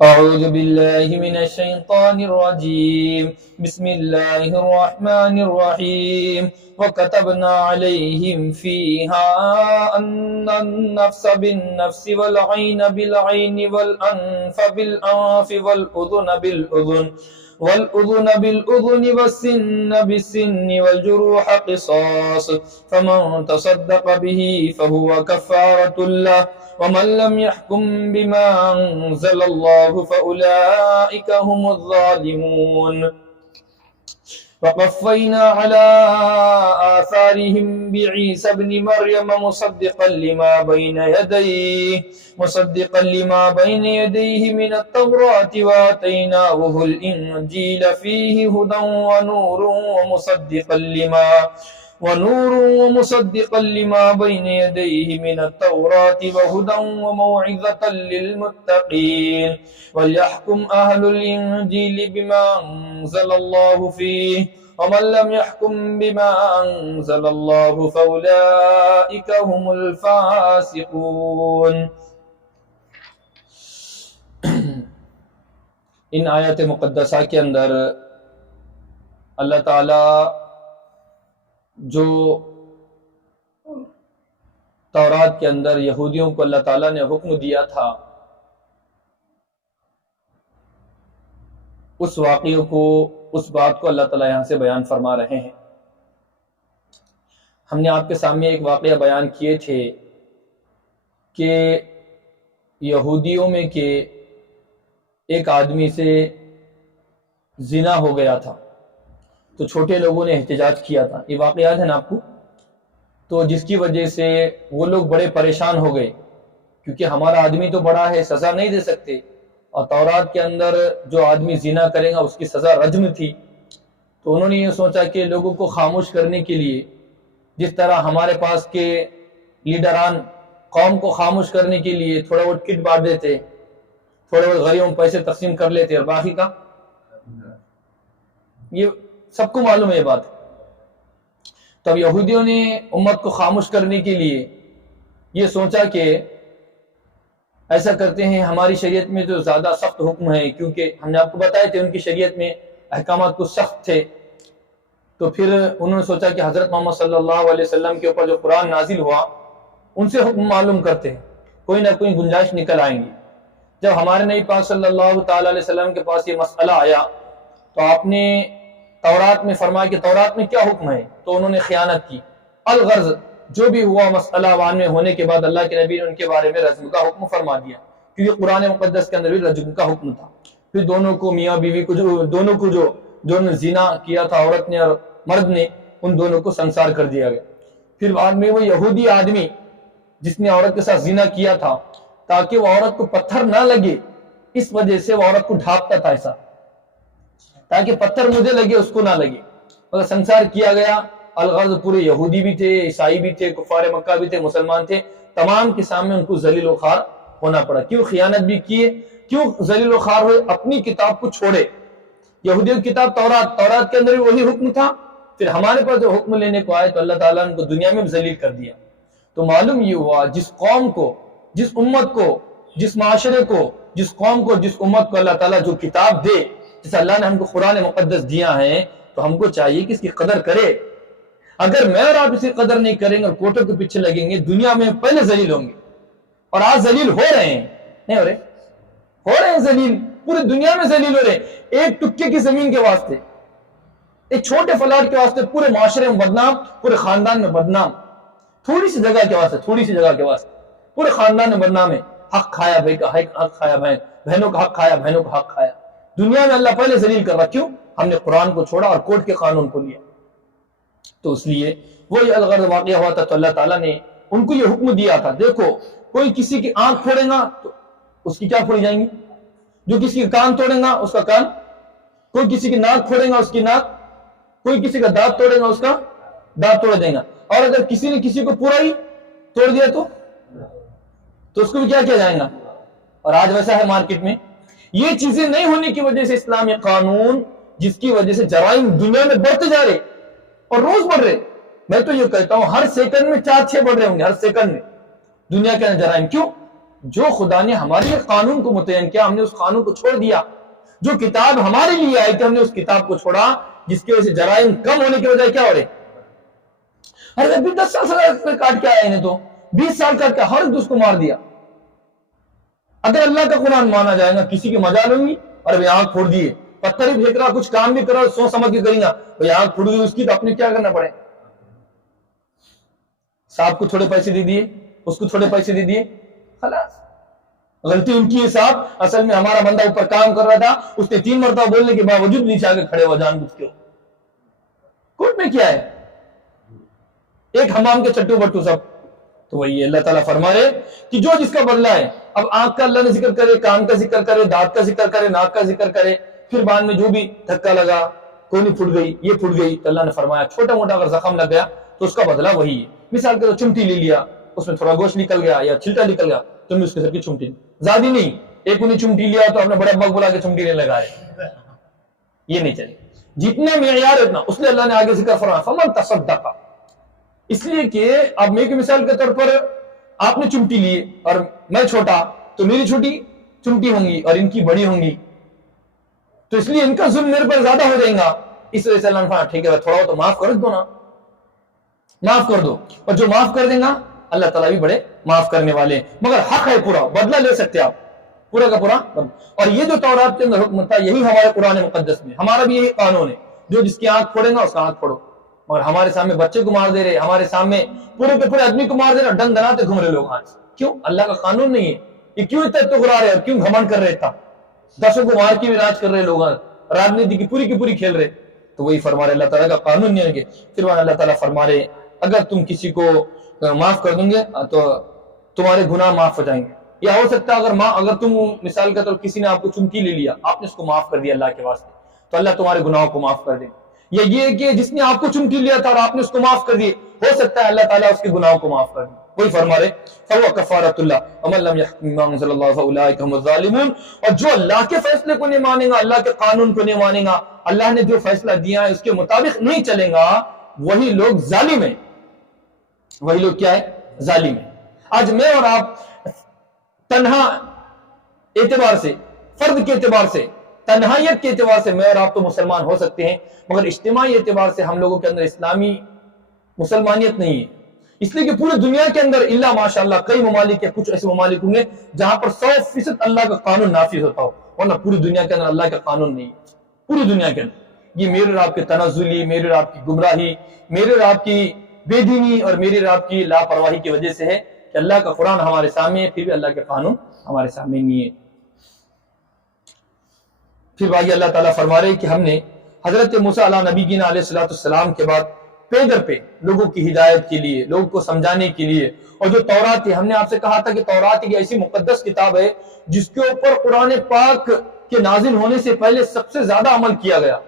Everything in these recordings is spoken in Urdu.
أعوذ بالله من الشيطان الرجيم بسم الله الرحمن الرحيم وكتبنا عليهم فيها أن النفس بالنفس والعين بالعين والأنف بالأنف والأذن بالأذن والسن بالسن والجروح قصاص فمن تصدق به فهو كفارة له ومن لم يحكم بما أنزل الله فأولئك هم الظالمون وقفينا على آثارهم بعيسى ابن مريم مصدقا لما بين يديه من التوراة وآتيناه الإنجيل فيه هدى ونور ومصدقا لما بين يديه من التوراة وهدى وموعظة للمتقين وليحكم أهل الإنجيل بما أنزل الله فيه ومن لم يحكم بما أنزل الله فأولئك هم الفاسقون۔ ان آیات مقدسہ کے اندر اللہ تعالیٰ جو تورات کے اندر یہودیوں کو اللہ تعالیٰ نے حکم دیا تھا، اس واقعے کو، اس بات کو اللہ تعالیٰ یہاں سے بیان فرما رہے ہیں۔ ہم نے آپ کے سامنے ایک واقعہ بیان کیے تھے کہ یہودیوں میں کے ایک آدمی سے زنا ہو گیا تھا، تو چھوٹے لوگوں نے احتجاج کیا تھا، یہ واقعہ یاد ہے نا آپ کو؟ تو جس کی وجہ سے وہ لوگ بڑے پریشان ہو گئے، کیونکہ ہمارا آدمی تو بڑا ہے، سزا نہیں دے سکتے، اور تورات کے اندر جو آدمی زنا کرے گا اس کی سزا رجم تھی۔ تو انہوں نے یہ سوچا کہ لوگوں کو خاموش کرنے کے لیے، جس طرح ہمارے پاس کے لیڈران قوم کو خاموش کرنے کے لیے تھوڑا بہت کٹ بانٹ دیتے، تھوڑے بہت غریبوں پیسے تقسیم کر لیتے، اور باقی کا یہ سب کو معلوم ہے یہ بات۔ تب یہودیوں نے امت کو خاموش کرنے کے لیے یہ سوچا کہ ایسا کرتے ہیں، ہماری شریعت میں جو زیادہ سخت حکم ہے، کیونکہ ہم نے آپ کو بتایا تھے ان کی شریعت میں احکامات کچھ سخت تھے، تو پھر انہوں نے سوچا کہ حضرت محمد صلی اللہ علیہ وسلم کے اوپر جو قرآن نازل ہوا ان سے حکم معلوم کرتے ہیں، کوئی نہ کوئی گنجائش نکل آئیں گی۔ جب ہمارے نبی پاک صلی اللہ تعالی علیہ وسلم کے پاس یہ مسئلہ آیا تو آپ نے تورات میں فرمایا کہ تورات میں کیا حکم ہے، تو انہوں نے خیانت کی۔ الغرض جو بھی ہوا مسئلہ وان میں ہونے کے بعد اللہ کے نبی نے ان کے بارے میں رجم کا حکم فرما دیا، کیونکہ قرآن مقدس کے اندر بھی رجم کا حکم تھا۔ پھر دونوں کو، میاں بیوی کو، جو نے زنا کیا تھا عورت نے اور مرد نے، ان دونوں کو سنسار کر دیا گیا۔ پھر بعد میں وہ یہودی آدمی جس نے عورت کے ساتھ زنا کیا تھا، تاکہ وہ عورت کو پتھر نہ لگے، اس وجہ سے وہ عورت کو ڈھانپتا تھا ایسا، تاکہ پتھر مجھے لگے اس کو نہ لگے، مگر سنسار کیا گیا۔ الغرض پورے یہودی بھی تھے، عیسائی بھی تھے، کفار مکہ بھی تھے، مسلمان تھے، تمام کے سامنے ان کو ذلیل و خوار ہونا پڑا۔ کیوں؟ خیانت بھی کیے، کیوں ذلیل و خوار ہوئے؟ اپنی کتاب کو چھوڑے۔ یہودیوں کی کتاب تورات کے اندر بھی وہی حکم تھا، پھر ہمارے پاس جو حکم لینے کو آئے تو اللہ تعالیٰ نے ان کو دنیا میں بھی ذلیل کر دیا۔ تو معلوم یہ ہوا، جس قوم کو، جس امت کو، جس معاشرے کو، جس قوم کو، جس امت کو اللہ تعالیٰ جو کتاب دے، جس اللہ نے ہم کو قرآن مقدس دیا ہے، تو ہم کو چاہیے کہ اس کی قدر کرے۔ اگر میں اور آپ اس کی قدر نہیں کریں گے اور کوٹوں کے پیچھے لگیں گے، دنیا میں پہلے ذلیل ہوں گے، اور آج ذلیل ہو رہے ہیں، نہیں ہو رہے ہیں ذلیل، پوری دنیا میں ذلیل ہو رہے ہیں۔ ایک ٹکے کی زمین کے واسطے، ایک چھوٹے فلاٹ کے واسطے پورے معاشرے میں بدنام، پورے خاندان میں بدنام، تھوڑی سی جگہ کے واسطے پورے خاندان میں بدنام ہے۔ حق کھایا بھائی کا، حق کھایا بہنوں کا، حق کھایا بہنوں کا، حق کھایا۔ دنیا میں اللہ پہلے ذلیل کر رہا، کیوں؟ ہم نے قرآن کو چھوڑا اور کورٹ کے قانون کو لیا۔ تو اس لیے وہی الغرض واقعہ ہوا تھا، تو اللہ تعالیٰ نے ان کو یہ حکم دیا تھا، دیکھو کوئی کسی کی آنکھ پھوڑے گا تو اس کی کیا پھوڑی جائیں گی، جو کسی کا کان توڑے گا اس کا کان، کوئی کسی کی ناک پھوڑے گا اس کی ناک، کوئی کسی کا دانت توڑے گا اس کا دانت توڑ دیں گا، اور اگر کسی نے کسی کو پورا ہی توڑ دیا تو اس کو بھی کیا کیا جائے گا۔ اور آج ویسا ہے مارکیٹ میں، یہ چیزیں نہیں ہونے کی وجہ سے اسلامی قانون، جس کی وجہ سے جرائم دنیا میں بڑھتے جا رہے اور روز بڑھ رہے۔ میں تو یہ کہتا ہوں ہر سیکنڈ میں 4-6 بڑھ رہے ہوں گے، ہر سیکنڈ میں دنیا کے اندر جرائم۔ کیوں؟ جو خدا نے ہمارے لیے قانون کو متعین کیا ہم نے اس قانون کو چھوڑ دیا. جو کتاب ہمارے لیے آئی تھی ہم نے اس کتاب کو چھوڑا, جس کی وجہ سے جرائم کم ہونے کی وجہ کیا ہو رہے. ہر وقت 10 سال کاٹ کے آئے انہیں تو 20 سال کاٹ کے ہر ایک دوست کو مار دیا. اگر اللہ کا قرآن مانا جائے گا کسی کی مجال ہوگی اور وہ آنکھ پھوڑ دیے, پتھر بھی پھینک رہا کچھ کام بھی کر رہا سوچ سمجھ کے کریں گا, وہ آنکھ پھوڑ گئی اس کی تو اپنے کیا کرنا پڑے. صاحب کو تھوڑے پیسے دے دیے, اس کو تھوڑے پیسے دے دیے, خلاص غلطی ان کی ہے صاحب. اصل میں ہمارا بندہ اوپر کام کر رہا تھا, اس نے 3 مرتبہ بولنے کے باوجود نیچے آ کے کھڑے ہوا جان بوجھ کے. کوٹ میں کیا ہے, ایک حمام کے چٹو بٹو سب. تو وہی اللہ تعالیٰ فرما رہے کہ جو جس کا بدلہ ہے. اب آنکھ کا اللہ نے ذکر کرے, کان کا ذکر کرے, دانت کا ذکر کرے, ناک کا ذکر کرے, پھر بعد میں جو بھی دھکا لگا, کوئی نہیں پھٹ گئی, یہ پھٹ گئی, تو اللہ نے فرمایا چھوٹا موٹا اگر زخم لگ گیا تو اس کا بدلہ وہی ہے. مثال کے طور چمٹی لے لیا, اس میں تھوڑا گوشت نکل گیا یا چھلٹا نکل گیا, تم نے اس کے سر کی چمٹی زیادہ نہیں, ایک انہیں چمٹی لیا تو اپنے بڑے ابا بلا کے چمٹی نہیں لگا رہے, یہ نہیں چلے. جتنا معیار اتنا, اس لیے اللہ نے آگے ذکر فرمایا فمن تصدق, اس لیے کہ اب میں کی مثال کے طور پر آپ نے چمٹی لی اور میں چھوٹا, تو میری چھوٹی چمٹی ہوں گی اور ان کی بڑی ہوں گی, تو اس لیے ان کا ظلم میرے پر زیادہ ہو جائے گا. اس وجہ سے اللہ نے فرمایا ٹھیک ہے تھوڑا تو معاف کر دو نا, معاف کر دو. اور جو معاف کر دیں گا اللہ تعالیٰ بھی بڑے معاف کرنے والے ہیں. مگر حق ہے پورا, بدلہ لے سکتے آپ پورا کا پورا. اور یہ جو تورات کے اندر حکم تھا یہی ہمارے قرآن مقدس میں, ہمارا بھی یہی قانون ہے, جو جس کی آنکھ پھوڑے گا اس کا آنکھ پھوڑو. اور ہمارے سامنے بچے کو مار دے رہے, ہمارے سامنے پورے کے پورے آدمی کو مار دے رہے, ڈنگ دناتے گھوم رہے لوگ. آج کیوں؟ اللہ کا قانون نہیں ہے. یہ کیوں اتنا تغرا رہے اور کیوں گھمنڈ کر رہے تھا, 10 کو مار کے بھی راج کر رہے لوگ, راجنیتی کی پوری کھیل رہے. تو وہی فرما رہے اللہ تعالیٰ کا قانون نہیں ہے. پھر اللہ تعالیٰ فرما رہے اگر تم کسی کو معاف کر دیں گے تو تمہارے گناہ معاف ہو جائیں گے. یا ہو سکتا ہے اگر تم مثال کے طور کسی نے آپ کو چمکی لے لیا, آپ نے اس کو معاف کر دیا اللہ کے واسطے, تو اللہ تمہارے گناہوں کو معاف کر دے. یا یہ کہ جس نے آپ کو چمکی لیا تھا اور آپ نے اس کو معاف کر دیے, ہو سکتا ہے اللہ تعالیٰ اس کے گناہوں کو معاف کر دے. وہی فرما رہے فَهُوَ كَفَارَةُ اللَّهِ وَمَن لَّمْ يَحْكُم بِمَا أَنزَلَ اللَّهُ فَأُولَٰئِكَ هُمُ الظَّالِمُونَ. اور جو اللہ کے فیصلے کو نہیں مانے گا, اللہ کے قانون کو نہیں مانے گا, اللہ نے جو فیصلہ دیا ہے اس کے مطابق نہیں چلے گا, وہی لوگ ظالم ہیں. وہی لوگ کیا ہے؟ ظالم ہیں. آج میں اور آپ تنہا اعتبار سے, فرد کے اعتبار سے, تنہائیت کے اعتبار سے میں اور آپ تو مسلمان ہو سکتے ہیں, مگر اجتماعی اعتبار سے ہم لوگوں کے اندر اسلامی مسلمانیت نہیں ہے. اس لیے کہ پوری دنیا کے اندر اللہ ماشاءاللہ کئی ممالک ہے, کچھ ایسے ممالک ہوں گے جہاں پر 100% اللہ کا قانون نافذ ہوتا ہو, ورنہ پوری دنیا کے اندر اللہ کا قانون نہیں ہے. پوری دنیا کے اندر یہ میرے اور آپ کے تنزلی, میرے اور آپ کی گمراہی, میرے اور آپ کی بے دینی اور میرے اور آپ کی لاپرواہی کی وجہ سے ہے کہ اللہ کا قرآن ہمارے سامنے ہے, پھر بھی اللہ کے قانون ہمارے سامنے نہیں ہے. پھر باقی اللہ تعالیٰ فرما رہے کہ ہم نے حضرت موسیٰ علیہ نبی کی علیہ السلام کے بعد پے در پہ لوگوں کی ہدایت کے لیے, لوگوں کو سمجھانے کے لیے, اور جو تورات ہے, ہم نے آپ سے کہا تھا کہ تورات ایک ایسی مقدس کتاب ہے جس کے اوپر قرآن پاک کے نازل ہونے سے پہلے سب سے زیادہ عمل کیا گیا.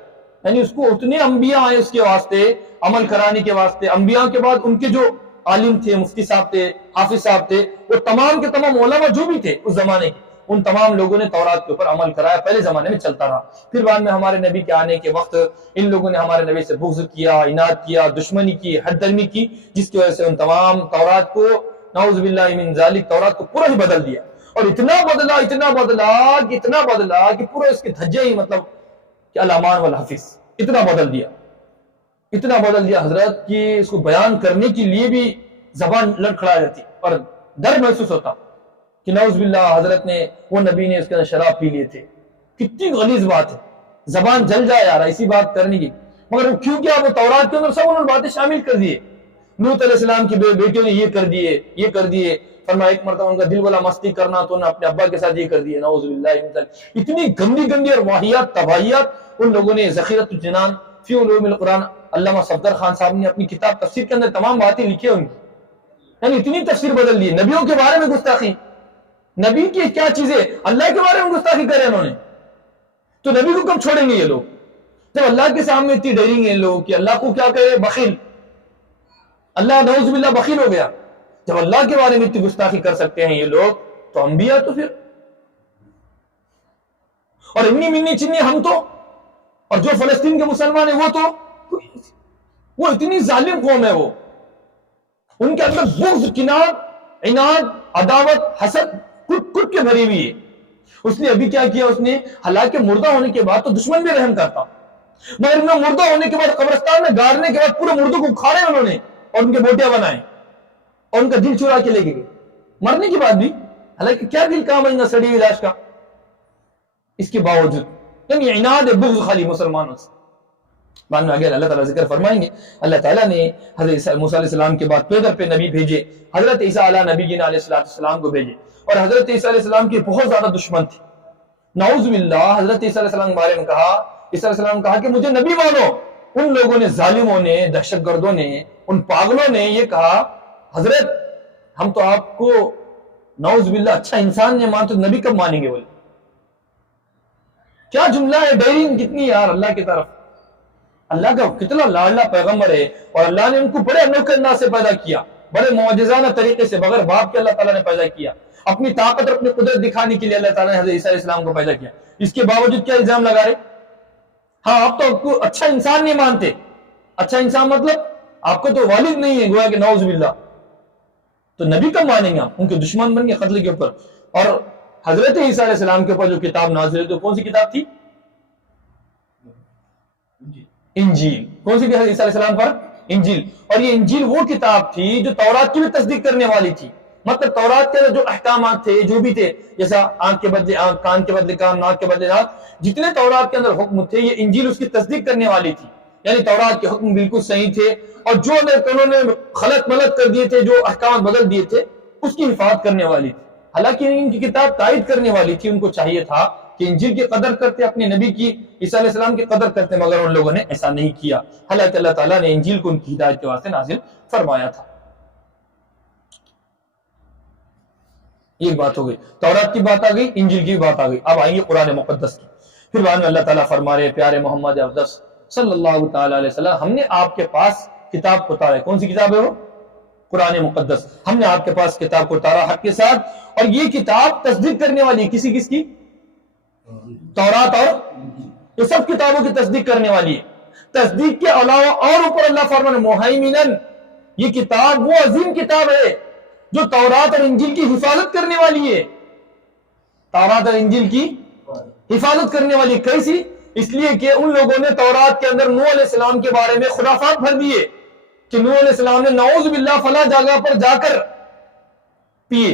یعنی اس کو اتنے انبیاء آئے اس کے واسطے, عمل کرانے کے واسطے. انبیاء کے بعد ان کے جو عالم تھے, مفتی صاحب تھے, حافظ صاحب تھے, وہ تمام کے تمام علماء جو بھی تھے اس زمانے کے, ان تمام لوگوں نے تورات کے اوپر عمل کرایا. پہلے زمانے میں چلتا رہا. پھر بعد میں ہمارے نبی کے آنے کے وقت ان لوگوں نے ہمارے نبی سے بغض کیا, عناد کیا, دشمنی کی, حد درمی کی, جس کی وجہ سے ان تمام تورات کو نعوذ باللہ من ذالک تورات کو پورا ہی بدل دیا. اور اتنا بدلا کہ پورا اس کے دھجے ہی مطلب کہ الامان والحفظ اتنا بدل دیا حضرت کہ اس کو بیان کرنے کے لیے بھی زبان لڑکھڑا جاتی اور ڈر محسوس ہوتا کہ نعوذ باللہ حضرت نے, وہ نبی نے اس کے اندر شراب پی لیے تھے. کتنی غلیظ بات ہے, زبان جل جائے یار ایسی بات کرنے کی. مگر کیوں کیا وہ تورات کے اندر سب انہوں نے باتیں شامل کر دیے. نوح علیہ السلام کی بیٹیوں نے یہ کر دیے. فرمایا ایک مرتبہ ان کا دل والا مستی کرنا تو انہوں نے اپنے ابا کے ساتھ یہ کر دیے. نعوذ باللہ, اتنی گندی اور واہیات تباہیات ان لوگوں نے. ذخیرۃ الجنان فی علوم القرآن, علامہ صفدر خان صاحب نے اپنی کتاب تفسیر کے اندر تمام باتیں لکھی ان کی. یعنی اتنی تفسیر بدل دی. نبیوں کے بارے میں گستاخی, نبی کی کیا چیزیں, اللہ کے بارے میں گستاخی کرے انہوں نے, تو نبی کو کب چھوڑیں گے یہ لوگ؟ جب اللہ کے سامنے اتنی ڈریں گے لوگ کہ اللہ کو کیا کہے بخیل, اللہ نعوذ باللہ بخیل ہو گیا. جب اللہ کے بارے میں اتنی گستاخی کر سکتے ہیں یہ لوگ, تو انبیاء تو پھر, اور انی منی چنی ہم تو, اور جو فلسطین کے مسلمان ہیں وہ اتنی ظالم قوم ہے. وہ ان کے اندر بغض, کناد, عناد, عداوت, حسد خود کے بھری ہوئی ہے. اس نے ابھی کیا کیا, اس نے حالانکہ مردہ ہونے کے بعد تو دشمن بھی رحم کرتا, مگر انہوں مردہ ہونے کے بعد قبرستان میں گاڑنے کے بعد پورے مردوں کو اکھاڑے انہوں نے اور ان کے بوٹیاں بنائے اور ان کا دل چرا کے لے گئے مرنے کے بعد بھی. حالانکہ کیا دل کام آئیں گا سڑی ہوئی لاش کا, اس کے باوجود یعنی عناد بغض خالی مسلمانوں سے. بعد میں آگے اللہ تعالیٰ ذکر فرمائیں گے, اللہ تعالیٰ نے حضرت موسیٰ علیہ السلام کے بعد پیدر پہ نبی بھیجے, حضرت عیسیٰ علیہ نبی علیہ السلام کو بھیجے, اور حضرت عیسیٰ علیہ السلام کے بہت زیادہ دشمن تھے. نعوذ باللہ حضرت عیسیٰ علیہ السلام کے بارے میں کہا, عیسیٰ علیہ السلام کہا کہ مجھے نبی مانو. ان لوگوں نے, ظالموں نے, دہشت گردوں نے, ان پاگلوں نے یہ کہا حضرت ہم تو آپ کو نعوذ باللہ اچھا انسان نہیں مانتے, نبی کب مانیں گے؟ بولے کیا جملہ ہے, ڈیرنگ کتنی یار اللہ کی طرف. اللہ کا کتنا لاڈلا پیغمبر ہے, اور اللہ نے ان کو بڑے انوکھے انداز سے پیدا کیا, بڑے معجزانہ طریقے سے, بغیر باپ کے اللہ تعالیٰ نے پیدا کیا, اپنی طاقت اور اپنی قدرت دکھانے کے لیے اللہ تعالیٰ نے حضرت عیسیٰ علیہ السلام کو پیدا کیا. اس کے باوجود کیا الزام لگا رہے, ہاں آپ تو کو اچھا انسان نہیں مانتے. اچھا انسان مطلب آپ کو تو والد نہیں ہے گویا کہ نعوذ باللہ, تو نبی کب مانیں گے آپ؟ ان کے دشمن بن گئے قتل کے اوپر. اور حضرت عیسیٰ علیہ السلام کے اوپر جو کتاب نازل ہوئی تو کون سی کتاب تھی؟ انجیل. کون سی تھی حضرت عیسیٰ علیہ السلام پر؟ انجیل. اور یہ انجیل وہ کتاب تھی جو تورات کی بھی تصدیق کرنے والی تھی. مطلب تورات کے جو احکامات تھے, جو بھی تھے, جیسا آنکھ کے بدلے آنکھ, کان کے بدلے کان, ناک کے بدلے ناک, جتنے تورات کے اندر حکم تھے یہ انجیل اس کی تصدیق کرنے والی تھی. یعنی تورات کے حکم بالکل صحیح تھے, اور جو انہوں نے خلط ملط کر دیے تھے, جو احکامات بدل دیے تھے, اس کی حفاظت کرنے والی تھی. حالانکہ ان کی کتاب تائید کرنے والی تھی. ان کو چاہیے تھا کہ انجیل کی قدر کرتے, اپنے نبی کی عیسیٰ علیہ السلام کی قدر کرتے, مگر ان لوگوں نے ایسا نہیں کیا. حالانکہ اللہ تعالیٰ نے انجیل کو ان کی ہدایت کے واسطے نازل فرمایا تھا. ایک بات ہو گئی, تورات کی بات آ گئی, انجیل کی بات آ گئی. اب آئیں گے قرآن مقدس کی. پھر بعد میں اللہ تعالیٰ فرما رہے پیارے محمد افضل صلی اللہ تعالیٰ علیہ وسلم, ہم نے آپ کے پاس کتاب کو اتارا ہے. کون سی کتاب ہے وہ؟ قرآن مقدس. ہم نے آپ کے پاس کتاب کو اتارا حق کے ساتھ, اور یہ کتاب تصدیق کرنے والی ہے. کسی کس کی؟ تورات اور یہ سب کتابوں کی تصدیق کرنے والی ہے. تصدیق کے علاوہ اور اوپر اللہ فرمانے مہیمنن, یہ کتاب وہ عظیم کتاب ہے جو تورات اور انجیل کی حفاظت کرنے والی ہے. تورات اور انجیل کی حفاظت کرنے والی. کیسی؟ اس لیے کہ ان لوگوں نے تورات کے اندر نوح علیہ السلام کے بارے میں خرافات بھر دیے کہ نوح علیہ السلام نے نعوذ باللہ فلاں جگہ پر جا کر پیے,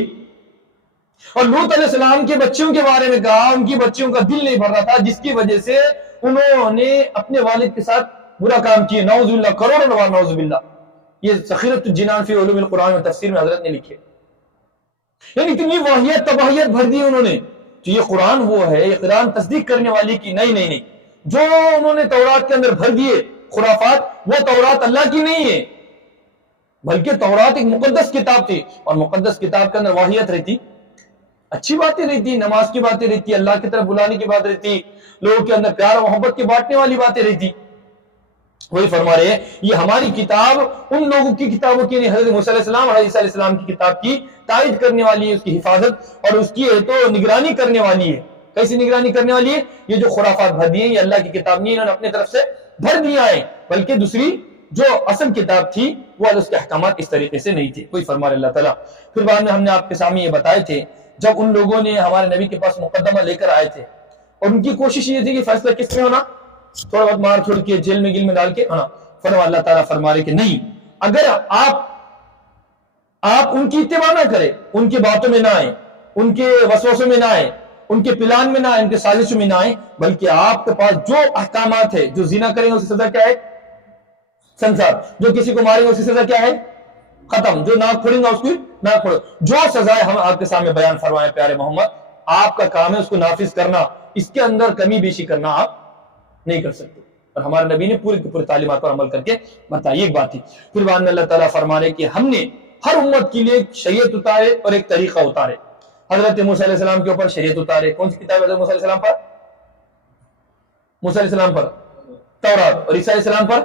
اور لوط علیہ السلام کے بچوں کے بارے میں کہا ان کی بچیوں کا دل نہیں بھر رہا تھا, جس کی وجہ سے انہوں نے اپنے والد کے ساتھ برا کام کیے. نعوذ باللہ, کروڑوں بار نعوذ باللہ. یہ ذخیرۃ الجنان فی علوم القرآن میں تفسیر میں حضرت نے لکھے. یعنی اتنی واہیت تباہیت بھر دی انہوں نے. تو یہ قرآن وہ ہے, یہ قرآن تصدیق کرنے والی کی نہیں, جو انہوں نے تورات کے اندر بھر دیے خرافات, وہ تورات اللہ کی نہیں ہے, بلکہ تورات ایک مقدس کتاب تھی. اور مقدس کتاب کے اندر واہیت رہتی, اچھی باتیں رہتی, نماز کی باتیں رہتی, اللہ کی طرف بلانے کی بات رہتی, لوگوں کے اندر پیار و محبت کے بانٹنے والی باتیں رہتی. وہی فرما رہے ہیں یہ ہماری کتاب ان لوگوں کی کتابوں کی نہیں, حضرت موسیٰ علیہ السلام اور عیسیٰ علیہ السلام کی کتاب کی تائید کرنے والی ہے, اس کی حفاظت اور اس کی تو نگرانی کرنے والی ہے. کیسی نگرانی کرنے والی ہے؟ یہ جو خرافات بھر دی ہیں یہ اللہ کی کتاب نہیں, انہوں نے اپنے طرف سے بھر دیا ہے, بلکہ دوسری جو اصل کتاب تھی وہ اس کے احکامات اس طریقے سے نہیں تھے. کوئی فرما رہے اللہ تعالیٰ. پھر بعد میں ہم نے آپ کے سامنے یہ بتائے تھے, جب ان لوگوں نے ہمارے نبی کے پاس مقدمہ لے کر آئے تھے, اور ان کی کوشش یہ تھی کہ فیصلہ کس میں ہونا, تھوڑا بہت مار چھوڑ کے جیل میں گل میں ڈال کے ہونا. اللہ تعالیٰ فرما رہے کہ نہیں, اگر آپ ان کی اتباع نہ کریں, ان کی باتوں میں نہ آئیں, ان کے وسوسوں میں نہ آئیں, ان کے پلان میں نہ آئیں, ان کے سازشوں میں نہ آئیں, بلکہ آپ کے پاس جو احکامات ہے, جو زنا کریں گے اس کی سزا کیا ہے؟ سنسار. جو کسی کو ماریں گے اس کی سزا کیا ہے؟ ختم. جو ناک پھوڑیں گا اس کی ناک پھوڑو. جو سزائے ہم آپ کے سامنے بیان فرمائے پیارے محمد, آپ کا کام ہے اس کو نافذ کرنا, اس کے اندر کمی بیشی کرنا آپ نہیں کر سکتے. اور ہمارے نبی نے پوری کی پوری تعلیمات پر عمل کر کے بتائی. ایک بات تھی. پھر بعد میں اللہ تعالیٰ فرما رہے کہ ہم نے ہر امت کے لیے ایک شریعت اتارے اور ایک طریقہ اتارے. حضرت موسیٰ علیہ السلام کے اوپر شریعت اتارے. کون سی کتاب ہے حضرت موسیٰ علیہ السلام پر؟ موسیٰ علیہ السلام پر تورات, اور عیسیٰ علیہ السلام پر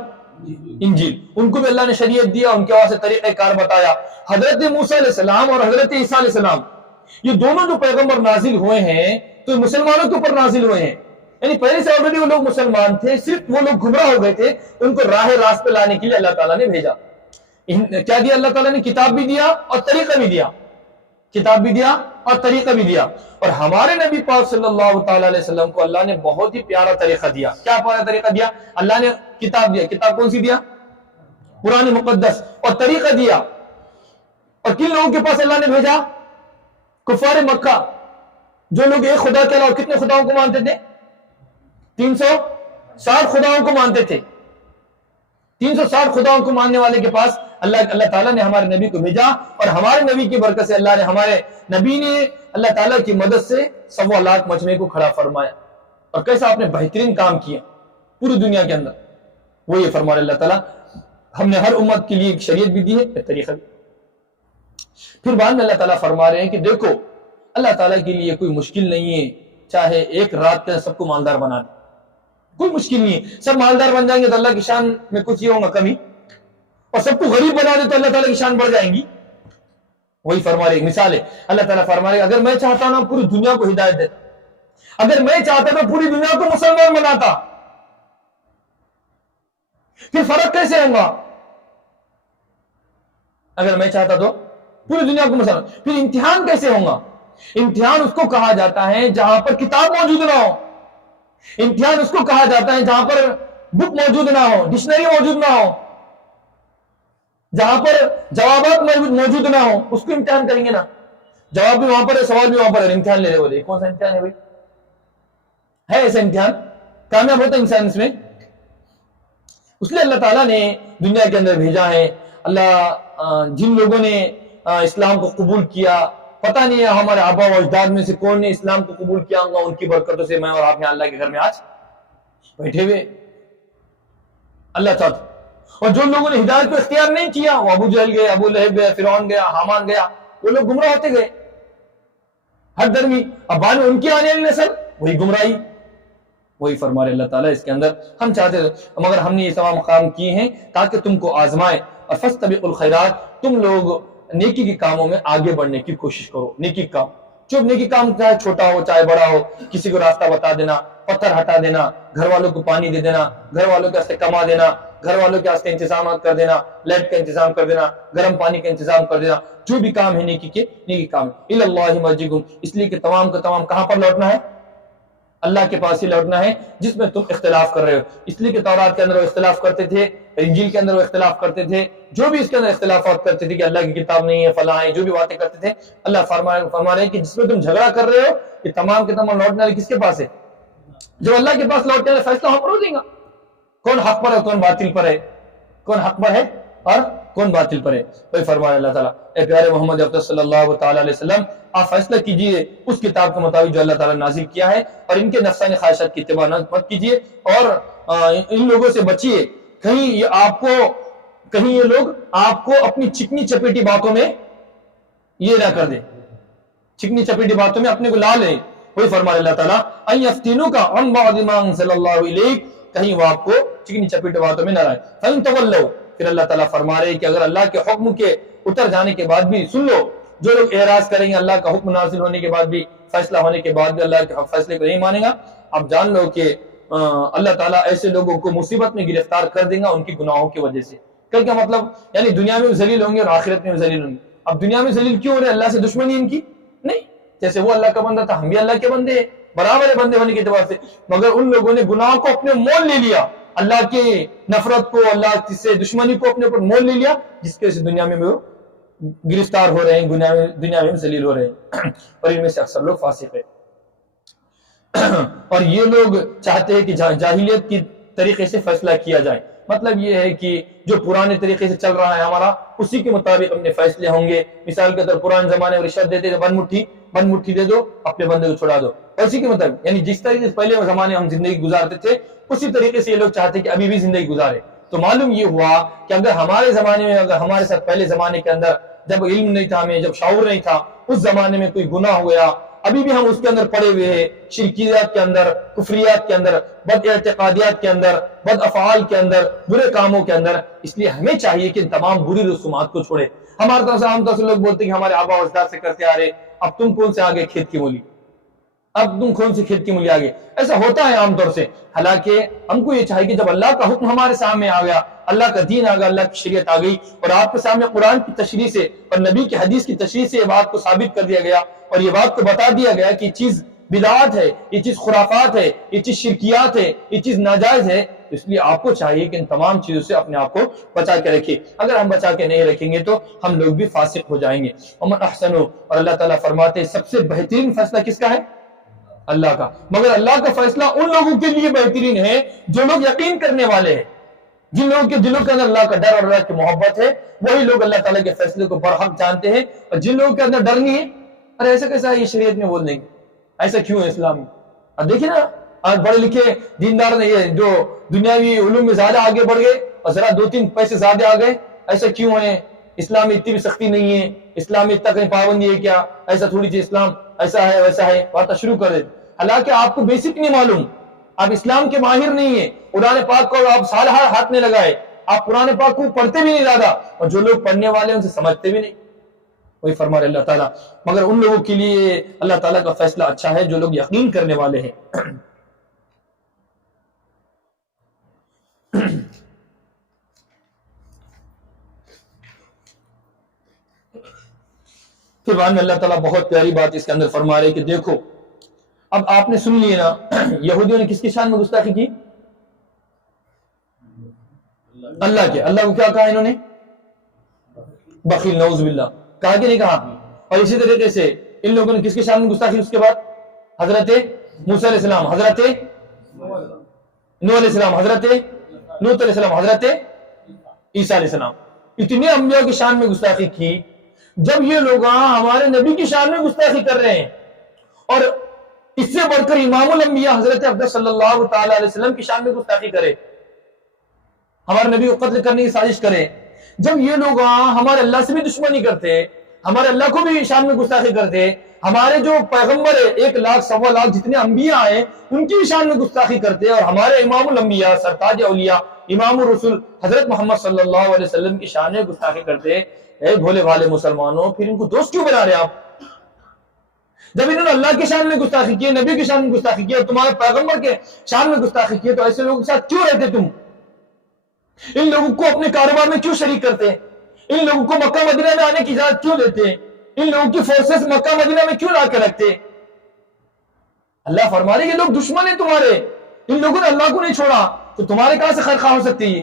انجیل. ان کو بھی اللہ نے شریعت دیا, ان کے واسطے طریقہ کار بتایا. حضرت موسیٰ علیہ السلام اور حضرت عیسیٰ علیہ السلام یہ دونوں جو پیغمبر نازل ہوئے ہیں تو مسلمانوں کے اوپر نازل ہوئے ہیں. یعنی پہلے سے آلریڈی وہ لوگ مسلمان تھے, صرف وہ لوگ گمراہ ہو گئے تھے, ان کو راہ راست پہ لانے کے لیے اللہ تعالیٰ نے بھیجا. کیا دیا اللہ تعالیٰ نے؟ کتاب بھی دیا اور طریقہ بھی دیا. کتاب بھی دیا اور طریقہ بھی دیا. اور ہمارے نبی پاک صلی اللہ تعالی علیہ وسلم کو اللہ نے بہت ہی پیارا طریقہ دیا. کیا پیارا طریقہ دیا؟ اللہ نے کتاب دیا. کتاب کون سی دیا؟ قرآن مقدس. اور طریقہ دیا. اور کن لوگوں کے پاس اللہ نے بھیجا؟ کفار مکہ، جو لوگ ایک خدا کے علاوہ کتنے خداؤں کو مانتے تھے؟ 360 خداؤں کو مانتے تھے. 360 خداؤں کو ماننے والے کے پاس اللہ تعالیٰ نے ہمارے نبی کو بھیجا. اور ہمارے نبی کی برکت سے اللہ نے ہمارے نبی نے اللہ تعالیٰ کی مدد سے 1.25 لاکھ مجمع کو کھڑا فرمایا. اور کیسا آپ نے بہترین کام کیا پوری دنیا کے اندر. وہ یہ فرما رہے اللہ تعالیٰ ہم نے ہر امت کے لیے ایک شریعت بھی دی ہے، ایک طریقہ بھی. پھر بعد میں اللہ تعالیٰ فرما رہے ہیں کہ دیکھو اللہ تعالیٰ کے لیے کوئی مشکل نہیں ہے چاہے ایک رات کے سب کو مالدار بنا دے. کوئی مشکل نہیں ہے. سب مالدار بن جائیں گے تو اللہ کی شان میں کچھ یہ ہوگا کمی، اور سب کو غریب بنا دے تو اللہ تعالیٰ کی شان بڑھ جائیں گی. وہی فرما رہے مثال ہے. اللہ تعالیٰ فرما رہے اگر میں چاہتا نا پوری دنیا کو ہدایت دیتا، اگر میں چاہتا تو پوری دنیا کو مسلمان بناتا. پھر فرق کیسے ہوگا؟ اگر میں چاہتا تو پوری دنیا کو مسلمان. پھر امتحان کیسے ہوگا؟ امتحان اس کو کہا جاتا ہے جہاں پر کتاب موجود نہ ہو. امتحان اس کو کہا جاتا ہے جہاں پر بک موجود نہ ہو، ڈکشنری موجود نہ ہو، جہاں پر جوابات موجود نہ ہو. اس کو امتحان کریں گے نا. جواب بھی وہاں پر ہے، سوال بھی وہاں پر ہے، امتحان لے رہے بولے. کون سا امتحان ہے بھائی؟ ہے ایسا امتحان؟ کامیاب ہوتا انسان اس میں؟ اس لیے اللہ تعالیٰ نے دنیا کے اندر بھیجا ہے. اللہ جن لوگوں نے اسلام کو قبول کیا، پتہ نہیں ہے ہمارے آبا و اجداد میں سے کون نے اسلام کو قبول کیا ہوگا، ان کی برکتوں سے میں اور آپ یہاں اللہ کے گھر میں آج بیٹھے ہوئے. اللہ تعالیٰ. اور جو لوگوں نے ہدایت کو اختیار نہیں کیا، وہ ابو جہل گئے، ابو لہب گیا، فرعون گیا، حامان گیا، وہ لوگ گمراہ ہوتے گئے ہر درمی. اب بعد میں ان کی آنے والی نسل وہی گمراہی. وہی فرما رہے اللہ تعالیٰ اس کے اندر ہم چاہتے تھے مگر ہم نے یہ تمام کام کیے ہیں تاکہ تم کو آزمائے. اور فاستبقوا الخیرات، تم لوگ نیکی کے کاموں میں آگے بڑھنے کی کوشش کرو. نیکی کام، جو نیکی کام چاہے چھوٹا ہو چاہے بڑا ہو، کسی کو راستہ بتا دینا، پتھر ہٹا دینا، گھر والوں کو پانی دے دینا، گھر والوں کے واسطے کما دینا، گھر والوں کے واسطے انتظامات کر دینا، لائٹ کا انتظام کر دینا، گرم پانی کا انتظام کر دینا، جو بھی کام ہے نیکی کے نیکی کام. الی اللہ مرجعکم، اس لیے کہ تمام کا تمام کہاں پر لوٹنا ہے؟ اللہ کے پاس ہی لوٹنا ہے جس میں تم اختلاف کر رہے ہو. اس لیے کہ تورات کے اندر وہ اختلاف کرتے تھے، انجیل کے اندر وہ اختلاف کرتے تھے، جو بھی اس کے اندر اختلافات کرتے تھے کہ اللہ کی کتاب نہیں ہے فلاں ہے، جو بھی باتیں کرتے تھے، اللہ فرما رہے ہیں کہ جس میں تم جھگڑا کر رہے ہو کہ تمام کے تمام لوٹنے والے کس کے پاس ہے؟ جو اللہ کے پااس لوٹنے والے فیصلہ ہم ہو دیں گا. کون حق پر ہے کون باطل پر ہے، کون حق پر ہے اور کون باطل پر ہے. وہی فرمایا اللہ تعالیٰ اے پیارے محمد افضل صلی اللہ تعالیٰ علیہ وسلم آپ فیصلہ کیجئے اس کتاب کے مطابق جو اللہ تعالیٰ نے نازل کیا ہے، اور ان کے نفسانی خواہشات کی اتباع مت کیجئے، اور ان لوگوں سے بچیے کہیں یہ لوگ آپ کو اپنی چکنی چپیٹی باتوں میں یہ نہ کر دے، چکنی چپیٹی باتوں میں اپنے کو لا لے. وہی فرمایا اللہ تعالیٰ ان یفتنوک عن بعض ما انزل اللہ الیک، کہیں وہ آپ کو چکنی چپیٹی باتوں میں نہ لائے. فإن تولوا، پھر اللہ تعالیٰ فرما رہے کہ اگر اللہ کے حکم کے اتر جانے کے بعد بھی سن لو، جو لوگ اعراض کریں گے اللہ کا حکم نازل ہونے کے بعد بھی، فیصلہ ہونے کے بعد بھی اللہ کے فیصلے کو نہیں مانے گا، اب جان لو کہ اللہ تعالیٰ ایسے لوگوں کو مصیبت میں گرفتار کر دے گا ان کی گناہوں کی وجہ سے. کیا مطلب؟ یعنی دنیا میں بھی ذلیل ہوں گے اور آخرت میں بھی ذلیل ہوں گے. اب دنیا میں ذلیل کیوں ہو رہے؟ اللہ سے دشمنی ان کی نہیں، جیسے وہ اللہ کا بندہ تھا ہم بھی اللہ کے بندے ہیں، برابر بندے ہونے کے اعتبار سے. مگر ان لوگوں نے گناہ کو اپنے مول لے لیا، اللہ کی نفرت کو، اللہ سے دشمنی کو اپنے اوپر مول لے لیا، جس کی وجہ سے دنیا میں وہ گرفتار ہو رہے ہیں، دنیا میں ذلیل ہو رہے ہیں. اور ان میں سے اکثر لوگ فاسق ہیں. اور یہ لوگ چاہتے ہیں کہ جاہلیت کی طریقے سے فیصلہ کیا جائے. مطلب یہ ہے کہ جو پرانے طریقے سے چل رہا ہے ہمارا، اسی کے مطابق اپنے فیصلے ہوں گے. مثال کے طور پرانے زمانے میں رشوت دیتے تھے، بند مٹھی دے دو اپنے بندے کو چھڑا دو، اسی کے مطابق یعنی جس طریقے سے پہلے زمانے ہم زندگی گزارتے تھے اسی طریقے سے یہ لوگ چاہتے ہیں کہ ابھی بھی زندگی گزارے. تو معلوم یہ ہوا کہ اگر ہمارے زمانے میں، اگر ہمارے ساتھ پہلے زمانے کے اندر جب علم نہیں تھا، ہمیں جب شعور نہیں تھا، اس زمانے میں کوئی گناہ ہوا، ابھی بھی ہم اس کے اندر پڑے ہوئے ہیں، شرکیات کے اندر، کفریات کے اندر، بد اعتقادیات کے اندر، بد افعال کے اندر، برے کاموں کے اندر. اس لیے ہمیں چاہیے کہ ان تمام بری رسومات کو چھوڑے. ہمارے طرف سے عام طور سے لوگ بولتے ہیں کہ ہمارے آبا و اجداد سے کرتے آ رہے، اب تم کون سے آگے کھیت کی مولی، اب تم کون سی کھیت کی ملی آگے. ایسا ہوتا ہے عام طور سے. حالانکہ ہم کو یہ چاہیے کہ جب اللہ کا حکم ہمارے سامنے آ گیا, اللہ کا دین آ گیا, اللہ کی شریعت آ گئی, اور آپ کے سامنے قرآن کی تشریح سے اور نبی کی حدیث کی تشریح سے یہ بات کو ثابت کر دیا گیا, اور یہ بات کو بتا دیا گیا کہ یہ چیز بدعات ہے, یہ چیز خرافات ہے, یہ چیز شرکیات ہے, یہ چیز ناجائز ہے, اس لیے آپ کو چاہیے کہ ان تمام چیزوں سے اپنے آپ کو بچا کے رکھیں. اگر ہم بچا کے نہیں رکھیں گے تو ہم لوگ بھی فاسق ہو جائیں گے. ومن احسن, اور اللہ تعالیٰ فرماتے ہیں سب سے بہترین فیصلہ کس کا ہے؟ اللہ کا. مگر اللہ کا فیصلہ ان لوگوں کے لیے بہترین ہے جو لوگ یقین کرنے والے ہیں, جن لوگوں کے دلوں کے اندر اللہ کا ڈر اور اللہ کی محبت ہے, وہی لوگ اللہ تعالیٰ کے فیصلے کو برحق جانتے ہیں. اور جن لوگوں کے اندر ڈر نہیں ہے, ارے ایسا کیسا ہے یہ شریعت میں بول دیں گے, ایسا کیوں ہے اسلام میں. اب دیکھیں نا, آج بڑے لکھے دیندار نے یہ جو دنیاوی علوم میں زیادہ آگے بڑھ گئے اور ذرا 2-3 پیسے زیادہ آ گئے, ایسا کیوں ہے, اسلام میں اتنی بھی سختی نہیں ہے, اسلام میں اتنا کہیں پابندی ہے کیا, ایسا تھوڑی چیز اسلام ایسا ہے ویسا ہے, بات شروع کر دے. حالانکہ آپ کو بیسک نہیں معلوم, آپ اسلام کے ماہر نہیں ہیں. قرآن پاک کو آپ سال ہر ہاتھ میں لگائے, آپ قرآن پاک کو پڑھتے بھی نہیں زیادہ, اور جو لوگ پڑھنے والے ہیں ان سے سمجھتے بھی نہیں. وہی فرما رہے اللہ تعالیٰ, مگر ان لوگوں کے لیے اللہ تعالیٰ کا فیصلہ اچھا ہے جو لوگ یقین کرنے والے ہیں. پھر بعد میں اللہ تعالیٰ بہت پیاری بات اس کے اندر فرما رہے کہ دیکھو, اب آپ نے سن لیے نا, یہودیوں نے کس کی شان میں گستاخی کی؟ اللہ کے. اللہ کو کیا کہا انہوں نے؟ بخیل, نعوذ باللہ. کہا کہ نہیں کہا؟ اور اسی طریقے سے ان لوگوں نے کس کی شان میں گستاخی اس کے بعد؟ حضرت موسیٰ علیہ السلام, حضرت نوح علیہ السلام, حضرت لوط علیہ السلام, حضرت عیسیٰ علیہ السلام. اتنے انبیاء کی شان میں گستاخی کی. جب یہ لوگ ہمارے نبی کی شان میں گستاخی کر رہے ہیں, اور اس سے بڑھ کر امام الانبیاء حضرت افضل صلی اللہ تعالی علیہ وسلم کی شان میں گستاخی کرے, ہمارے نبی کو قتل کرنے کی سازش کرے, جب یہ لوگ ہمارے اللہ سے بھی دشمنی کرتے, ہمارے اللہ کو بھی شان میں گستاخی کرتے, ہمارے جو پیغمبر ہے 1 لاکھ 1.25 لاکھ جتنے انبیاء ہیں ان کی شان میں گستاخی کرتے, اور ہمارے امام الانبیاء سرتاج اولیاء امام الرسول حضرت محمد صلی اللہ علیہ وسلم کی شان میں گستاخی کرتے. اے بھولے بھالے مسلمانوں, پھر ان کو دوست کیوں بنا رہے آپ؟ جب انہوں نے اللہ کی شان میں گستاخی کی, نبی کی شان میں گستاخی کی, اور تمہارے پیغمبر کے شان میں گستاخی کی, تو ایسے لوگوں کے ساتھ کیوں رہتے تم؟ ان لوگوں کو اپنے کاروبار میں کیوں شریک کرتے ہیں؟ ان لوگوں کو مکہ مدینہ میں آنے کی اجازت کیوں دیتے ہیں؟ ان لوگوں کی فورسز مکہ مدینہ میں کیوں لا کے رکھتے؟ اللہ فرما رہے یہ لوگ دشمن ہیں تمہارے, ان لوگوں نے اللہ کو نہیں چھوڑا, تو تمہارے کہاں سے خیر خواہ ہو سکتی ہے؟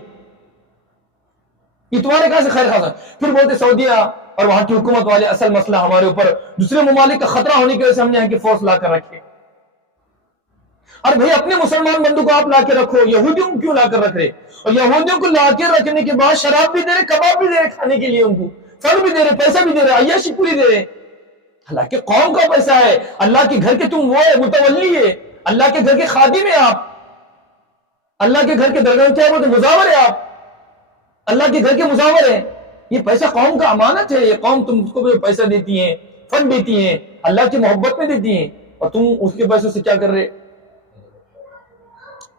یہ تمہارے کہاں سے خیر خواہ. پھر بولتے سعودیہ اور وہاں کی حکومت والے اصل مسئلہ ہمارے اوپر دوسرے ممالک کا خطرہ ہونے کی وجہ سے ہم نے یہاں کی فورس لا کر رکھے. اور بھئی اپنے مسلمان بندوں کو آپ لا کے رکھو, یہودیوں کو کیوں لا کر رکھ رہے؟ اور یہودیوں کو لا کے رکھنے کے بعد شراب بھی دے رہے, کباب بھی دے رہے کھانے کے لیے, ان کو پھل بھی دے رہے, پیسہ بھی دے رہے, عیاشی پوری دے رہے. حالانکہ قوم کا پیسہ ہے, اللہ کے گھر کے تم وہ متولی ہے, اللہ کے گھر کے خادم ہیں آپ, اللہ کے گھر کے درگاہ کیا بولتے مزاور ہے آپ, اللہ کے گھر کے مزاور ہیں. یہ پیسہ قوم کا امانت ہے, یہ قوم تم کو بھی پیسہ دیتی ہیں, فنڈ دیتی ہیں, اللہ کی محبت میں دیتی ہیں, اور تم اس کے پیسوں سے کیا کر رہے؟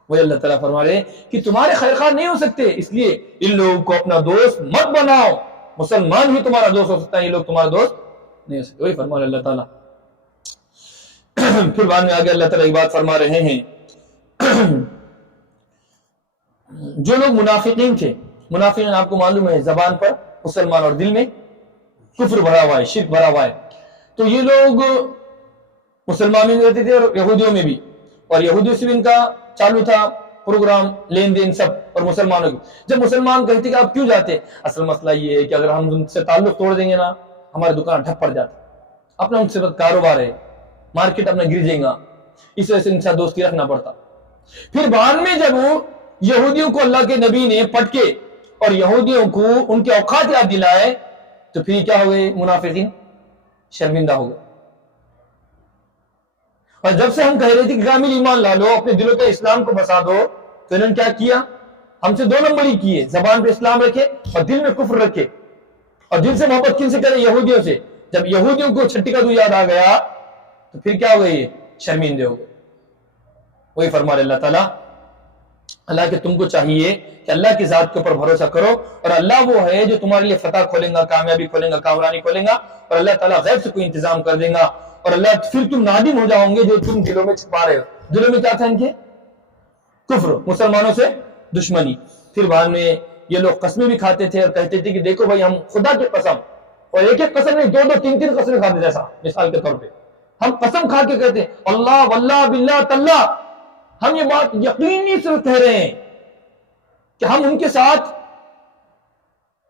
وہی اللہ تعالیٰ فرما رہے ہیں کہ تمہارے خیر خواہ نہیں ہو سکتے, اس لیے ان لوگوں کو اپنا دوست مت بناؤ. مسلمان ہی تمہارا دوست ہو سکتا ہے, یہ لوگ تمہارا دوست نہیں ہو سکتے. وہی فرما رہے اللہ تعالیٰ. پھر بعد میں آگے اللہ تعالیٰ ایک بات فرما رہے ہیں, جو لوگ منافقین تھے, منافقین آپ کو معلوم ہے زبان پر مسلمان اور دل میں کفر بھرا ہوا ہے, شرک بھرا ہوا ہے. تو یہ لوگ مسلمانوں میں رہتے تھے اور یہودیوں میں بھی, اور یہودیوں سے بھی ان کا چالو تھا پروگرام لین دین سب, اور مسلمانوں کی. جب مسلمان کہتے کہ آپ کیوں جاتے, اصل مسئلہ یہ ہے کہ اگر ہم ان سے تعلق توڑ دیں گے نا, ہماری دکان ٹھپ پڑ جاتی, اپنا ان سے کاروبار ہے, مارکیٹ اپنا گر جائے گا, اس وجہ سے ان سے دوستی رکھنا پڑتا. پھر بعد میں جب یہودیوں کو اللہ کے نبی نے پٹکے اور یہودیوں کو ان کے اوقات یاد دلائے, تو پھر کیا ہو گئے منافقین, شرمندہ ہو گئے. اور جب سے ہم کہہ رہے تھے کہ کامل ایمان لا لو, اپنے دلوں پہ اسلام کو بسا دو, تو انہوں نے کیا کیا, ہم سے 2 نمبر ہی کیے, زبان پہ اسلام رکھے اور دل میں کفر رکھے. اور دل سے محبت کن سے کرے, یہودیوں سے. جب یہودیوں کو چھٹی کا دو یاد آ گیا, تو پھر کیا ہو گئے, یہ شرمندے ہو گئے. وہی فرما رہے اللہ تعالیٰ, اللہ کہ تم کو چاہیے کہ اللہ کی ذات کے اوپر بھروسہ کرو, اور اللہ وہ ہے جو تمہارے لیے فتح کھولیں گا, کامیابی کھولیں گا, کامرانی کھولیں گا, اور اللہ تعالیٰ غیب سے کوئی انتظام کر دیں گا. اور اللہ پھر تم نادم ہو جاؤ گے جو تم دلوں میں چھپا رہے ہو. دلوں میں کیا تھا ان کے؟ کفر، مسلمانوں سے دشمنی. پھر بعد میں یہ لوگ قسمیں بھی کھاتے تھے اور کہتے تھے کہ دیکھو بھائی ہم خدا کی قسم، اور ایک ایک قسم نہیں، دو دو تین تین قسمیں کھاتے. جیسا مثال کے طور پہ ہم قسم کھا کے کہتے ہیں اللہ واللہ باللہ تاللہ، ہم یہ بات یقینی سے کہہ رہے ہیں کہ ہم ان کے ساتھ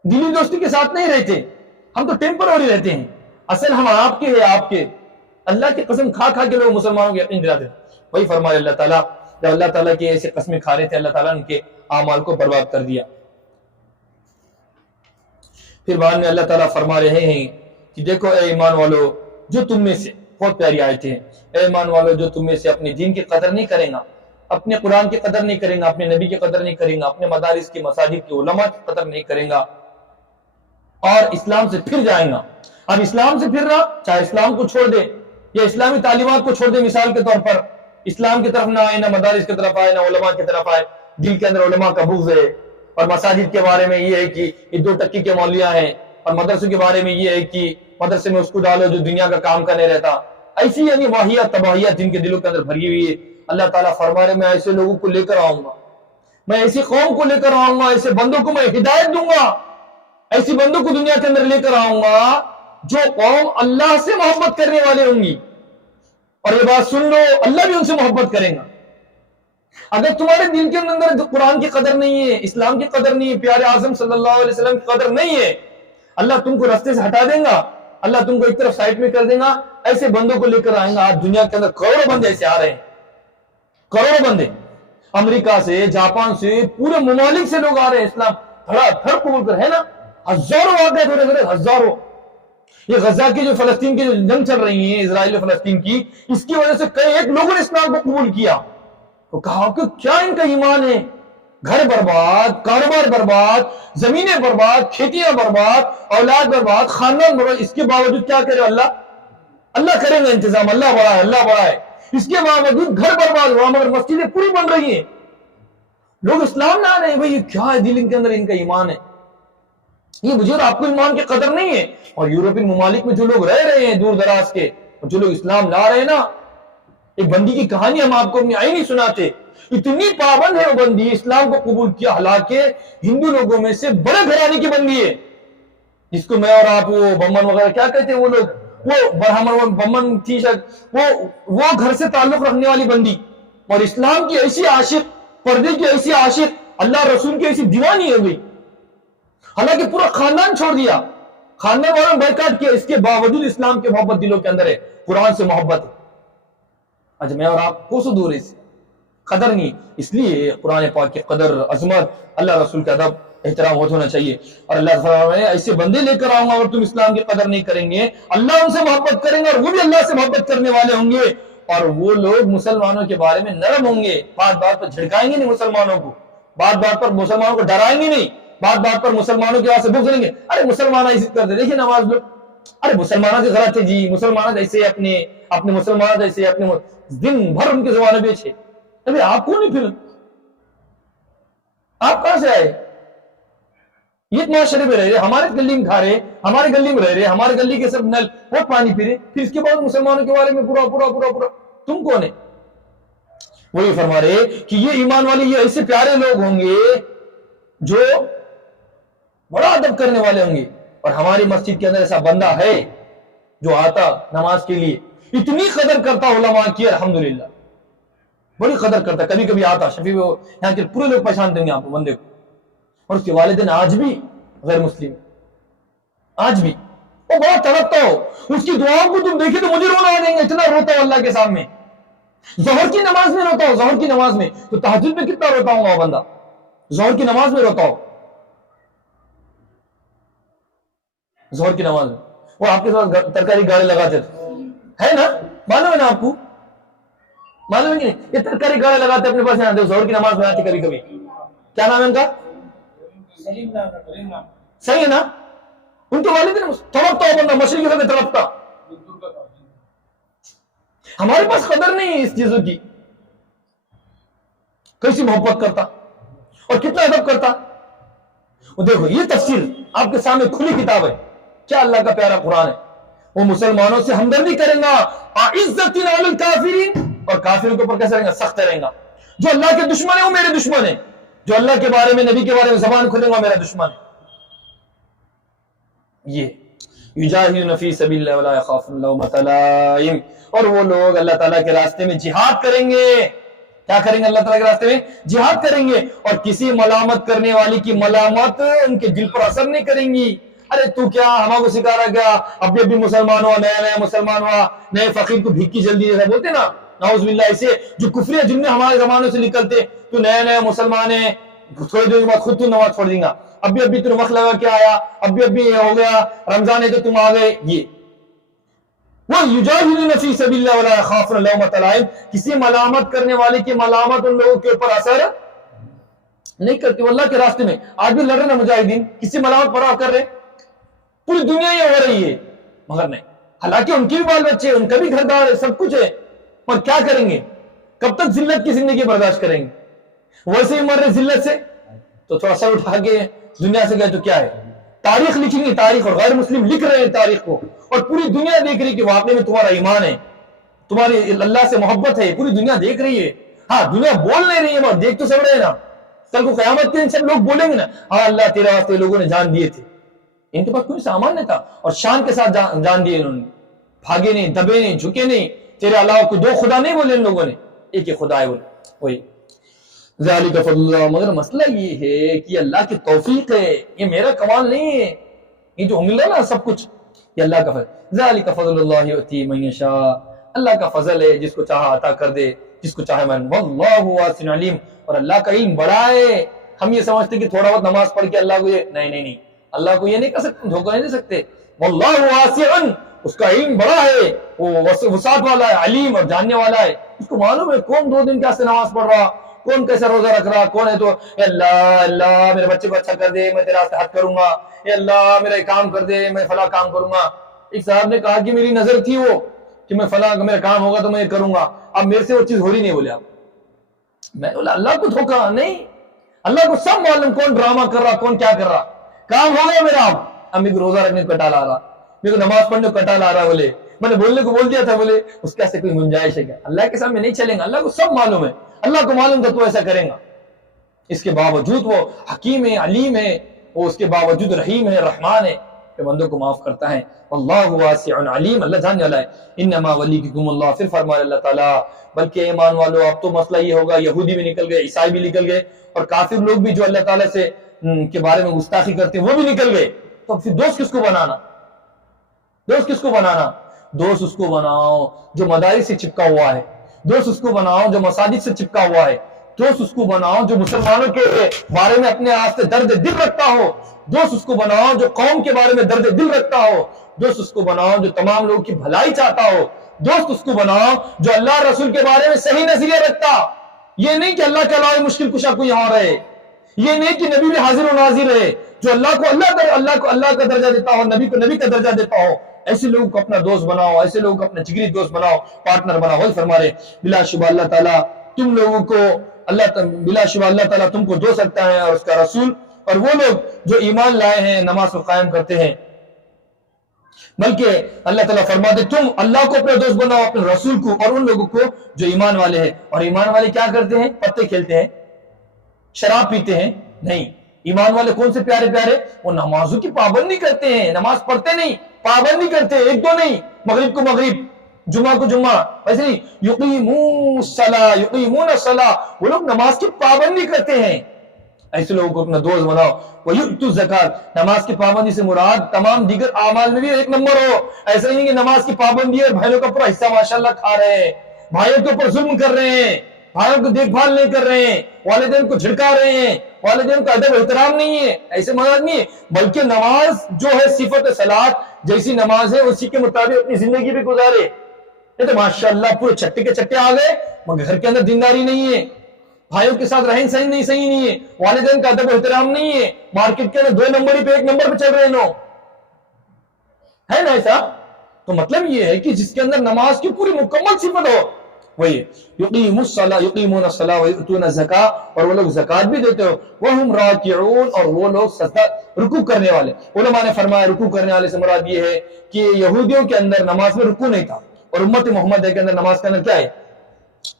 دلی دوستی کے ساتھ نہیں رہتے، ہم تو ٹیمپرری رہتے ہیں، اصل ہم آپ کے ہیں، آپ کے. اللہ کی قسم کھا کھا کے لوگ مسلمانوں کو یقین دلاتے تھے. وہی فرمایا اللہ تعالیٰ، جب اللہ تعالیٰ کی ایسے قسمیں کھا رہے تھے اللہ تعالیٰ نے ان کے اعمال کو برباد کر دیا. پھر بعد میں اللہ تعالیٰ فرما رہے ہیں کہ دیکھو اے ایمان والو، جو تم میں سے، بہت پیاری آیتیں ہیں، اے ایمان والو جو تم میں سے اپنے دین کی قدر نہیں کرے گا، اپنے قرآن کی قدر نہیں کرے گا، اپنے نبی کی قدر نہیں کرے گا، اپنے مدارس کی مساجد کی علماء کی قدر نہیں کرے گا اور اسلام سے پھر جائیں گا. اب اسلام سے پھر رہا، چاہے اسلام کو چھوڑ دے یا اسلامی تعلیمات کو چھوڑ دے، مثال کے طور پر اسلام کی طرف نہ آئے، نہ مدارس کی طرف آئے، نہ علماء کی طرف آئے، دل کے اندر علماء کا بغض ہے، اور مساجد کے بارے میں یہ ہے کہ یہ 2 ٹکی کے مولیاں ہیں، اور مدرسوں کے بارے میں یہ ہے کہ مدرسے میں اس کو ڈالو جو دنیا کا کام کرنے رہتا. ایسی یعنی واہیات تباہیات جن کے دلوں کے اندر بھری ہوئی ہے. اللہ تعالیٰ فرما رہے میں ایسے لوگوں کو لے کر آؤں گا، میں ایسی قوم کو لے کر آؤں گا، ایسے بندوں کو میں ہدایت دوں گا، ایسی بندوں کو دنیا کے اندر لے کر آؤں گا جو قوم اللہ سے محبت کرنے والے ہوں گی. اور یہ بات سن لو، اللہ بھی ان سے محبت کرے گا. اگر تمہارے دل کے اندر قرآن کی قدر نہیں ہے، اسلام کی قدر نہیں ہے، پیارے اعظم صلی اللہ علیہ وسلم کی قدر نہیں ہے، اللہ تم کو راستے سے ہٹا دے گا، اللہ تم کو ایک طرف سائٹ میں کر دے گا. ایسے بندوں کو لے کر آئیں گا. آج دنیا کے اندر کروڑوں بندے ایسے آ رہے ہیں، کروڑوں بندے، امریکہ سے، جاپان سے، پورے ممالک سے لوگ آ رہے ہیں اسلام دھڑا دھڑ قبول کر، ہے نا. ہزاروں واقعات ہو رہے ہیں، ہزاروں. یہ غزہ کی جو فلسطین کی جو جنگ چل رہی ہے، اسرائیل اور فلسطین کی، اس کی وجہ سے کئی ایک لوگوں نے اسلام کو قبول کیا. تو کہا کہ کیا ان کا ایمان ہے. گھر برباد، کاروبار برباد، زمینیں برباد، کھیتیاں برباد، اولاد برباد، خاندان برباد، اس کے باوجود کیا کرے اللہ؟ اللہ کرے گا انتظام، اللہ بڑا ہے، اللہ بڑا ہے. اس کے باوجود گھر برباد ہوا مگر مسجدیں پوری بن رہی ہیں. لوگ اسلام نہ رہے ہیں. بھائی یہ کیا ہے؟ دل ان کے اندر ان کا ایمان ہے. یہ مجھے اور آپ کو ایمان کی قدر نہیں ہے. اور یورپین ممالک میں جو لوگ رہ رہے ہیں دور دراز کے، اور جو لوگ اسلام لا رہے ہیں نا، ایک بندی کی کہانی ہم آپ کو اپنی آئی نہیں سناتے. اتنی پابند ہے وہ بندی، اسلام کو قبول کیا، حالانکہ ہندو لوگوں میں سے بڑے گھرانے کی بندی ہے، جس کو میں اور آپ وہ بمن وغیرہ کیا کہتے ہیں، وہ لوگ وہ برہمن بمن تھی شاید، وہ گھر سے تعلق رکھنے والی بندی، اور اسلام کی ایسی عاشق، پردے کی ایسی عاشق، اللہ رسول کی ایسی دیوانی ہو گئی. حالانکہ پورا خاندان چھوڑ دیا، خاندان والوں نے بائیکاٹ کیا، اس کے باوجود اسلام کی محبت دلوں کے اندر ہے، قرآن سے محبت ہے. آج میں اور آپ کو دور ہے، قدر نہیں. اس لیے قرآن پاک کی قدر، عظمت، اللہ رسول کا ادب، احترام ہونا چاہیے. اور اللہ تعالیٰ ایسے بندے لے کر آؤں گا اور تم اسلام کی قدر نہیں کریں گے، اللہ ان سے محبت کریں گے اور وہ بھی اللہ سے محبت کرنے والے ہوں گے. اور وہ لوگ مسلمانوں کے بارے میں نرم ہوں گے، بات بات پر جھڑکائیں گے نہیں مسلمانوں کو، بات بات پر مسلمانوں کو ڈرائیں گے نہیں، بات بات پر مسلمانوں کے واسطے بغض کریں گے. ارے مسلمان ایسے کرتے، دیکھیے نماز لوگ، ارے مسلمانوں سے غلط ہے جی، مسلمان ایسے، اپنے مسلمان ایسے، اپنے دن بھر ان کے زبانیں بیچے. ابھی آپ کو نہیں، پھر آپ کہاں سے آئے؟ یہ معاشرے میں رہ رہے، ہمارے گلی میں کھا رہے، ہمارے گلی میں رہ رہے، ہمارے گلی کے سب نل وہ پانی پی رہے، پھر اس کے بعد مسلمانوں کے بارے میں پورا پورا پورا پورا. تم کون ہے؟ وہی فرما رہے کہ یہ ایمان والے، یہ ایسے پیارے لوگ ہوں گے جو بڑا ادب کرنے والے ہوں گے. اور ہماری مسجد کے اندر ایسا بندہ ہے جو آتا نماز کے لیے، اتنی قدر کرتا علماء کی، الحمدللہ بڑی قدر کرتا. کبھی کبھی آتا شفیع، یہاں کے پورے لوگ پہچانتے ہیں آپ کو بندے کو. اور اس کے والدین آج بھی غیر مسلم، آج بھی وہ بڑا تڑپتا ہو، اس کی دعاؤں کو تم دیکھے تو مجھے رونا آ جائیں گے، اتنا روتا ہو اللہ کے سامنے. ظہر کی نماز میں روتا ہو، ظہر کی نماز میں، تو تہجد میں کتنا روتا ہوں گا وہ بندہ، ظہر کی نماز میں روتا ہو. ظہر کی نماز میں وہ آپ کے ساتھ ترکاری گاڑی لگاتے تھے، ہے نا، معلوم ہے نا آپ کو، معلوم ہے کہ نہیں؟ یہ ترکاری گاڑی لگاتے اپنے پاس، یہاں ظہر کی نماز میں آتے کبھی کبھی. کیا نام ہے ان کا؟ صحیح ہے نا. ان کے والدین تڑپتا ہو بندہ، مشرق کے ساتھ تڑپتا. ہمارے پاس قدر نہیں ہے اس چیزوں کی. کیسی محبت کرتا اور کتنا ادب کرتا. وہ دیکھو، یہ تفسیر آپ کے سامنے کھلی کتاب ہے، کیا اللہ کا پیارا قرآن ہے. وہ مسلمانوں سے ہمدردی کرے گا، اعزۃ علی الکافرین، اور کافروں کے اوپر کیسا رہے گا؟ سخت رہے گا۔ جو اللہ کے دشمن ہے وہ میرے دشمن ہے، جو اللہ کے بارے میں نبی کے بارے میں زبان کھولے گا میرا دشمن ہے۔ یہ یجاہدون فی سبیل اللہ ولا یخافون لومۃ لائم، اور وہ لوگ اللہ تعالیٰ کے راستے میں جہاد کریں گے۔ کیا کریں گے؟ اللہ تعالیٰ کے راستے میں جہاد کریں گے، اور کسی ملامت کرنے والی کی ملامت ان کے دل پر اثر نہیں کریں گی۔ ارے تو کیا ہمارے کو سکھا رہا کیا؟ ابھی مسلمان ہوا، نیا نیا مسلمان ہوا، نئے فقیر کو بھیک کی جلدی جیسا بولتے نا، نعوذ باللہ، ایسے جو کفری جن میں ہمارے زمانوں سے نکلتے، تو نیا نیا مسلمان ہے، تھوڑے دیر کے بعد خود تو نماز پڑھ دیں گا، ابھی تم وقت لگا کے آیا، ابھی یہ ہو گیا، رمضان ہے تو تم آ گئے۔ یہ وہ یجاہدون فی سبیل اللہ ولا یخافون لومۃ لائم، کسی ملامت کرنے والے کی ملامت ان لوگوں کے اوپر اثر نہیں کرتی۔ وہ اللہ کے راستے میں آج بھی لڑ رہے نا مجاہدین، کسی ملامت پر کر رہے، پوری دنیا یہ ہو رہی ہے، مگر نہیں، حالانکہ ان کی بھی بال بچے، ان کا بھی گھر دار ہے، سب کچھ ہے، پر کیا کریں گے؟ کب تک ذلت کی زندگی برداشت کریں گے؟ ویسے ہی مر رہے ذلت سے، تو تھوڑا سا اٹھا کے دنیا سے گئے تو کیا ہے؟ تاریخ لکھیں گے، تاریخ، اور غیر مسلم لکھ رہے ہیں تاریخ کو، اور پوری دنیا دیکھ رہی کہ واقعی میں تمہارا ایمان ہے، تمہاری اللہ سے محبت ہے، پوری دنیا دیکھ رہی ہے۔ ہاں دنیا بول نہیں رہی ہے، مگر دیکھ تو سب رہے ہیں نا۔ کل کو قیامت کے دن سب لوگ بولیں گے نا، ہاں اللہ تیرے واسطے لوگوں نے جان دیے تھے، ان کے پاس کوئی سامان نہیں تھا، اور شان کے ساتھ جان دیے انہوں نے، بھاگے نہیں، دبے نہیں، جھکے نہیں، تیرے علاوہ کوئی دو خدا نہیں بولے ان لوگوں نے، ایک ہی خدا ہے وہی۔ ذالک فضل اللہ، مگر مسئلہ یہ ہے کہ اللہ کی توفیق ہے، یہ میرا کمال نہیں ہے، یہ جو مل رہا نا سب کچھ، یہ اللہ کا فضل۔ ذالک فضل اللہ یؤتی من یشاء، اللہ کا فضل ہے، جس کو چاہا عطا کر دے، جس کو چاہے من، واللہ واسع علیم، اور اللہ کا علم بڑا ہے۔ ہم یہ سمجھتے کہ تھوڑا بہت نماز پڑھ کے اللہ کو یہ نہیں، اللہ کو یہ نہیں کر سکتے، دھوکہ نہیں دے سکتے۔ واللہ واسع، اس کا علم بڑا ہے، وہ وسعت والا ہے، علیم اور جاننے والا ہے، اس کو معلوم ہے کون 2 دن کیسے نماز پڑھ رہا، کون کیسے روزہ رکھ رہا، کون ہے تو اے اللہ میرے بچے کو اچھا کر دے، میں تیرا حج کروں گا، اے اللہ میرا کام کر دے، میں فلاں کام کروں گا۔ ایک صاحب نے کہا کہ میری نظر تھی وہ کہ میں فلاں میرا کام ہوگا تو میں یہ کروں گا، اب میرے سے وہ چیز ہو رہی نہیں، بولے آپ۔ میں بولا اللہ کو دھوکا نہیں، اللہ کو سب معلوم کون ڈرامہ کر رہا، کون کیا کر رہا۔ کام ہو گیا میرا، اب میرے کو روزہ رکھنے کو کٹال آ رہا، میرے کو نماز پڑھنے کو کٹال آ رہا، بولے میں نے بولنے کو بول دیا تھا، بولے اس کا ایسے کوئی گنجائش ہے کیا؟ اللہ کے سامنے نہیں چلیں گا، اللہ کو سب معلوم ہے، اللہ کو معلوم تھا تو ایسا کریں گا۔ اس کے باوجود وہ حکیم ہے، علیم ہے، وہ اس کے باوجود رحیم ہے، رحمان ہے، کہ بندوں کو معاف کرتا ہے۔ واللہ واسع علیم، اللہ جاننے والا ہے۔ انما ولیکم اللہ، پھر فرمایا اللہ تعالیٰ بلکہ ایمان والو اب تو مسئلہ یہ ہوگا، یہودی بھی نکل گئے، عیسائی بھی نکل گئے، اور کافر لوگ بھی جو اللہ تعالیٰ سے کے بارے میں گستاخی کرتے ہیں وہ بھی نکل گئے، تو پھر دوست کس کو بنانا؟ دوست کس کو بنانا؟ دوست اس کو بناؤ جو مدارس سے چپکا ہوا ہے، دوست اس کو بناؤ جو مساجد سے چپکا ہوا ہے، دوست اس کو بناؤ جو مسلمانوں کے بارے میں اپنے واسطے درد دل رکھتا ہو، دوست اس کو بناؤ جو قوم کے بارے میں درد دل رکھتا ہو، دوست اس کو بناؤ جو تمام لوگوں کی بھلائی چاہتا ہو، دوست اس کو بناؤ جو اللہ رسول کے بارے میں صحیح نظریہ رکھتا، یہ نہیں کہ اللہ کے علاوہ مشکل کشا کوئی اور ہے، یہ نہیں کہ نبی بھی حاضر و ناظر ہے، جو اللہ کو اللہ کا درجہ دیتا ہو، نبی کو نبی کا درجہ دیتا ہو، ایسے لوگوں کو اپنا دوست بناؤ، ایسے لوگوں کو اپنا جگری دوست بناؤ، پارٹنر بناؤ۔ وہی فرما رہے بلا شبہ اللہ تعالیٰ تم لوگوں کو بلا شبہ اللہ تعالیٰ تم کو دوست رکھتا ہے اور اس کا رسول، اور وہ لوگ جو ایمان لائے ہیں، نماز کو قائم کرتے ہیں۔ بلکہ اللہ تعالیٰ فرماتے تم اللہ کو اپنا دوست بناؤ، اپنے رسول کو، اور ان لوگوں کو جو ایمان والے ہیں۔ اور ایمان والے کیا کرتے ہیں؟ پتے کھیلتے ہیں، شراب پیتے ہیں؟ نہیں، ایمان والے کون سے پیارے پیارے؟ وہ نمازوں کی پابندی کرتے ہیں، نماز پڑھتے نہیں، پابندی کرتے ہیں، ایک دو نہیں، مغرب کو مغرب، جمعہ کو جمعہ، ویسے نہیں، یقیمون الصلاۃ، وہ لوگ نماز کی پابندی کرتے ہیں۔ ایسے لوگوں کو اپنا دوست بناؤ۔ وَيُؤْتُوا الزَّكَاةَ، نماز کی پابندی سے مراد تمام دیگر اعمال میں بھی ایک نمبر ہو، ایسا نہیں کہ نماز کی پابندی ہے بھائیوں کا پورا حصہ ماشاءاللہ کھا رہے ہیں، بھائیوں کے اوپر ظلم کر رہے ہیں، بھائیوں کو دیکھ بھال نہیں کر رہے ہیں، والدین کو جھڑکا رہے ہیں، والدین کا ادب احترام نہیں ہے، ایسے مراد نہیں ہے، بلکہ نماز جو ہے صفت صلاۃ جیسی نماز ہے اسی کے مطابق اپنی زندگی بھی گزارے۔ یہ تو ماشاءاللہ پورے چھٹے کے چھٹے آ گئے، مگر گھر کے اندر دینداری نہیں ہے، بھائیوں کے ساتھ رہن سہن نہیں صحیح نہیں ہے، والدین کا ادب احترام نہیں ہے، مارکیٹ کے اندر 2 نمبر پہ 1 نمبر پہ چل رہے ہیں، ہے نا ایسا؟ تو مطلب یہ ہے کہ جس کے اندر نماز کی پوری مکمل صفت ہو، وہی یقیمون الصلاۃ ویؤتون الزکاۃ، اور وہ لوگ زکات بھی دیتے ہو، وہم راکعون، اور وہ لوگ سجدہ رکوع کرنے والے۔ علماء نے فرمایا رکوع کرنے والے سے مراد یہ ہے کہ یہودیوں کے اندر نماز میں رکوع نہیں تھا، اور امت محمد کے اندر نماز کے اندر کیا ہے؟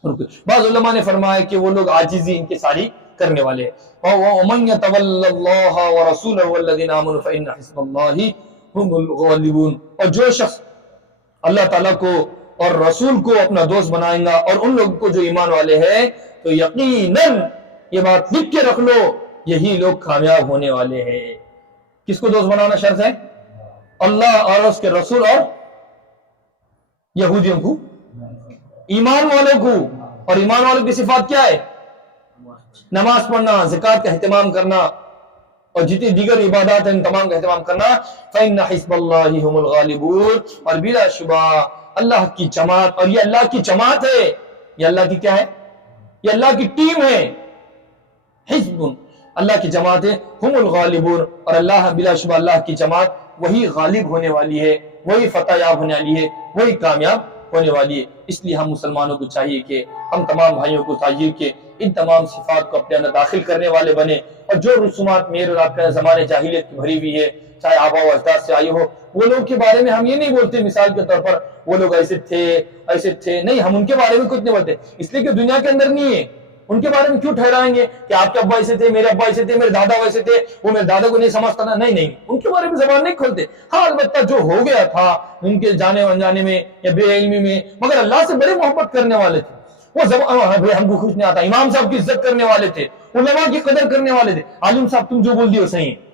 رکوع۔ بعض علماء نے فرمایا کہ وہ لوگ عاجزی ان کے ساری کرنے والے ہیں۔ وَمَن يَتَوَلَّ اللَّهَ وَرَسُولَهُ وَالَّذِينَ آمَنُوا فَإِنَّ حِزْبَ اللَّهِ هُمُ الْغَالِبُونَ، اور جو شخص اللہ تعالیٰ کو اور رسول کو اپنا دوست بنائیں گا اور ان لوگوں کو جو ایمان والے ہیں، تو یقیناً یہ بات لکھ کے رکھ لو، یہی لوگ کامیاب ہونے والے ہیں۔ کس کو دوست بنانا شرط ہے؟ اللہ اور اس کے رسول اور یہودیوں کو، ایمان والوں کو۔ اور ایمان والوں کی صفات کیا ہے؟ نماز پڑھنا، زکات کا اہتمام کرنا، اور جتنی دیگر عبادات ہیں ان تمام کا اہتمام کرنا۔ فَإِنَّ حِزْبَ اللَّهِ هُمُ الْغَالِبُونَ، اور بلا شبہ اللہ کی جماعت، اور یہ اللہ کی جماعت ہے، یہ اللہ کی کیا ہے؟ یہ اللہ کی ٹیم ہے۔ حزب، اللہ کی جماعت ہے، ہم الغالبون، اور اللہ بلا شبہ اللہ کی جماعت وہی غالب ہونے والی ہے، وہی فتح یاب ہونے والی ہے، وہی کامیاب ہونے والی ہے۔ اس لیے ہم مسلمانوں کو چاہیے کہ ہم تمام بھائیوں کو چاہیے کہ ان تمام صفات کو اپنے اندر داخل کرنے والے بنے، اور جو رسومات میرے اور آپ کے زمانے جاہلیت کی بھری ہوئی ہے، چاہے آبا و اجداد سے آئی ہو، وہ لوگ کے بارے میں ہم یہ نہیں بولتے مثال کے طور پر وہ لوگ ایسے تھے، نہیں، ہم ان کے بارے میں کچھ نہیں بولتے، اس لیے کہ دنیا کے اندر نہیں ہے۔ ان کے بارے میں کیوں ٹھہرائیں گے کہ آپ کے ابا ایسے تھے، میرے ابا ایسے تھے، میرے دادا ویسے تھے، وہ میرے دادا کو نہیں سمجھتا تھا، نہیں، ان کے بارے میں زبان نہیں کھولتے۔ ہاں البتہ جو ہو گیا تھا ان کے جانے انجانے میں یا بے علمی میں، مگر اللہ سے بڑے محبت کرنے والے تھے، وہ ہم کو کچھ نہیں آتا، امام صاحب کی عزت کرنے والے تھے، علماء کی قدر کرنے والے تھے۔ عالم صاحب تم جو بول دیے وہ صحیح ہے،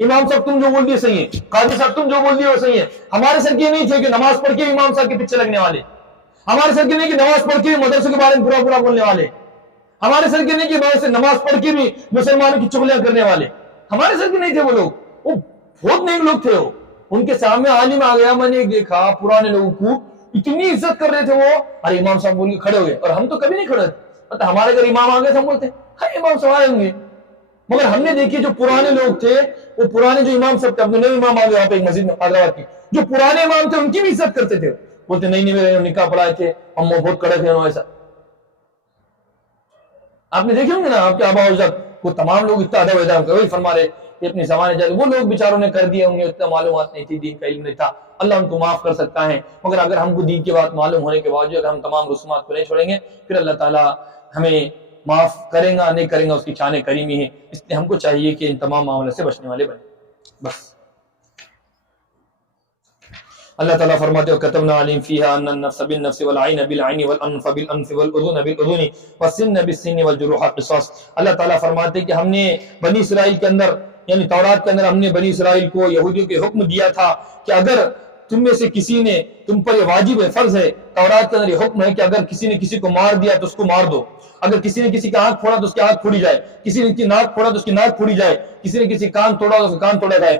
امام صاحب تم جو بول دیے صحیح ہے، قاضی صاحب تم جو بول دیے وہ صحیح ہے۔ ہمارے سر کے نہیں تھے کہ نماز پڑھ کے امام صاحب کے پیچھے لگنے والے، ہمارے سر کے نہیں کہ نماز پڑھ کے مدرسے کے بارے میں برا بولنے والے، ہمارے سر کے نہیں کہ بارے سے نماز پڑھ کے بھی مسلمانوں کی چغلیاں کرنے والے، ہمارے سر کے نہیں تھے وہ لوگ، وہ بہت نیک لوگ تھے۔ وہ ان کے سامنے عالم آ گیا، میں نے دیکھا پرانے لوگوں کو اتنی عزت کر رہے تھے وہ، اور امام صاحب بول کے کھڑے ہو گئے، اور ہم تو کبھی نہیں کھڑے تھے، ہمارے اگر امام آ گئے تو ہم بولتے ہاں امام صاحب آئے ہوں گے، مگر ہم نے دیکھی جو پرانے لوگ تھے، وہ پرانے جو امام صاحب تھے، اب نئے امام آ گئے وہاں پہ ایک مسجد میں حیدرآباد کی، جو پرانے امام تھے ان کی بھی عزت کرتے تھے، بولتے نہیں میرے نکاح پڑھائے تھے، ہم بہت کڑک ہیں ایسا۔ آپ نے دیکھے ہوں گے نا آپ کے آبا اجداد، وہ تمام لوگ اتنا ادب احترام کرتے، وہی فرما رہے کہ اپنے زمانے جاتے، وہ لوگ بیچاروں نے کر دیے ہوں گے، اتنا معلومات نہیں تھی، دین کا علم نہیں تھا، اللہ ان کو معاف کر سکتا ہے، مگر اگر ہم کو دین کی بات معلوم ہونے کے باوجود اگر ہم تمام رسومات کو نہیں چھوڑیں گے، پھر اللہ تعالیٰ ہمیں معاف کرے گا نہیں کرے گا، اس کی شان کریمی ہے۔ اس لیے ہم کو چاہیے کہ ان تمام معاملے سے بچنے والے بنے۔ بس اللہ تعالیٰ فرماتے ہیں وَكَتَبْنَا عَلَيْهِمْ فِيهَا أَنَّ النَّفْسَ بِالنَّفْسِ وَالْعَيْنَ بِالْعَيْنِ وَالْأَنْفَ بِالْأَنْفِ وَالْأُذُنَ بِالْأُذُنِ وَالسِّنَّ بِالسِّنِّ وَالْجُرُوحَ قِصَاص۔ اللہ تعالیٰ فرماتے ہیں کہ ہم نے بنی اسرائیل کے اندر، یعنی تورات کے اندر ہم نے بنی اسرائیل کو، یہودیوں کے حکم دیا تھا کہ اگر تم میں سے کسی نے، تم پر یہ واجب ہے، فرض ہے، تورات کے اندر یہ حکم ہے کہ اگر کسی نے کسی کو مار دیا تو اس کو مار دو، اگر کسی نے کسی کا ہاتھ پھوڑا تو اس کی ہاتھ پھوڑی جائے، کسی نے کی ناک پھوڑا تو اس کی ناک پھوڑی جائے، کسی نے کسی کان توڑا تو اس کا کان توڑا جائے،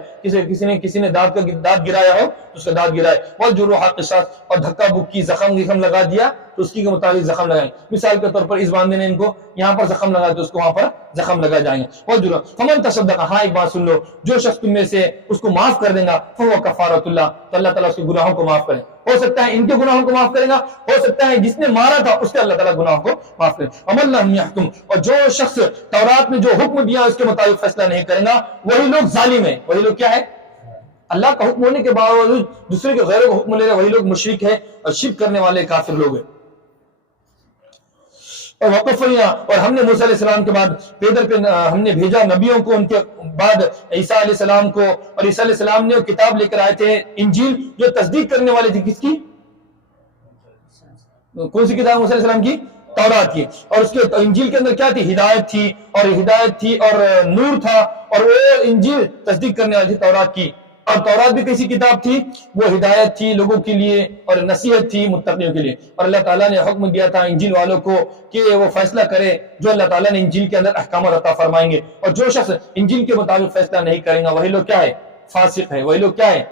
کسی نے دانت گرایا ہو تو اس کا دانت گرائے، والجروح قصاص، اور دھکا بکی زخم لگا دیا تو اس کی کے مطابق زخم لگائیں۔ مثال کے طور پر اس باندھے نے ان کو یہاں پر زخم لگا تو اس کو وہاں پر زخم لگا جائیں گے۔ والجروح فمن تصدق، ہاں ایک بات سن لو، جو شخص تم میں سے اس کو معاف کر دے گا فهو کفارۃ اللہ، تو اللہ تعالیٰ اس کے گناہوں کو معاف کرے، ہو سکتا ہے ان کے گناہوں کو معاف کرے گا، ہو سکتا ہے جس نے مارا تھا اس کے اللہ تعالیٰ گناہوں کو معاف کرے۔ ومن لم یحکم، اور جو شخص تورات میں جو حکم دیا اس کے مطابق فیصلہ نہیں کرے گا، وہی لوگ ظالم ہیں، وہی لوگ کیا ہے؟ اللہ کا حکم ہونے کے باوجود دوسرے کے غیروں کو حکم لے رہے، وہی لوگ مشرک ہے اور شرک کرنے والے کافر لوگ ہیں۔ اور وقفنا، اور ہم نے موسیٰ علیہ السلام کے بعد پیدر پہ ہم نے بھیجا نبیوں کو، ان کے بعد عیسیٰ علیہ السلام کو، اور عیسیٰ علیہ السلام نے کتاب لے کر آئے تھے انجیل، جو تصدیق کرنے والے تھے کس کی؟ کون سی کتاب؟ موسیٰ علیہ السلام کی، تورات کی، اور اس کے انجیل کے اندر کیا تھی؟ ہدایت تھی اور نور تھا، اور وہ انجیل تصدیق کرنے والی تھی تورات کی، اور تورات بھی کیسی کتاب تھی؟ وہ ہدایت تھی لوگوں کے لیے اور نصیحت تھی متقیوں کے لیے، اور اللہ تعالیٰ نے حکم دیا تھا انجیل والوں کو کہ وہ فیصلہ کرے جو اللہ تعالیٰ نے انجیل کے اندر احکامات عطا فرمائیں گے، اور جو شخص انجیل کے مطابق فیصلہ نہیں کرے گا وہی لوگ کیا ہے؟ فاسق ہے، وہی لوگ کیا ہے؟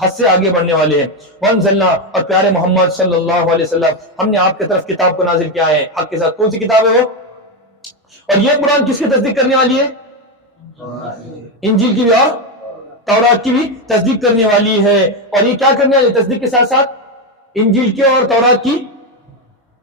حد سے آگے بڑھنے والے ہیں۔ وانزلنا، اور پیارے محمد صلی اللہ علیہ وسلم ہم نے آپ کی طرف کتاب کو نازل کیا ہے حق کے ساتھ۔ کون سی کتاب ہے وہ؟ اور یہ قرآن کس کی تصدیق کرنے والی ہے؟ انجیل کی بھی اور تورات کی بھی تصدیق کرنے والی ہے، اور یہ کیا کرنے والی؟ تصدیق کے ساتھ ساتھ انجیل کی اور تورات کی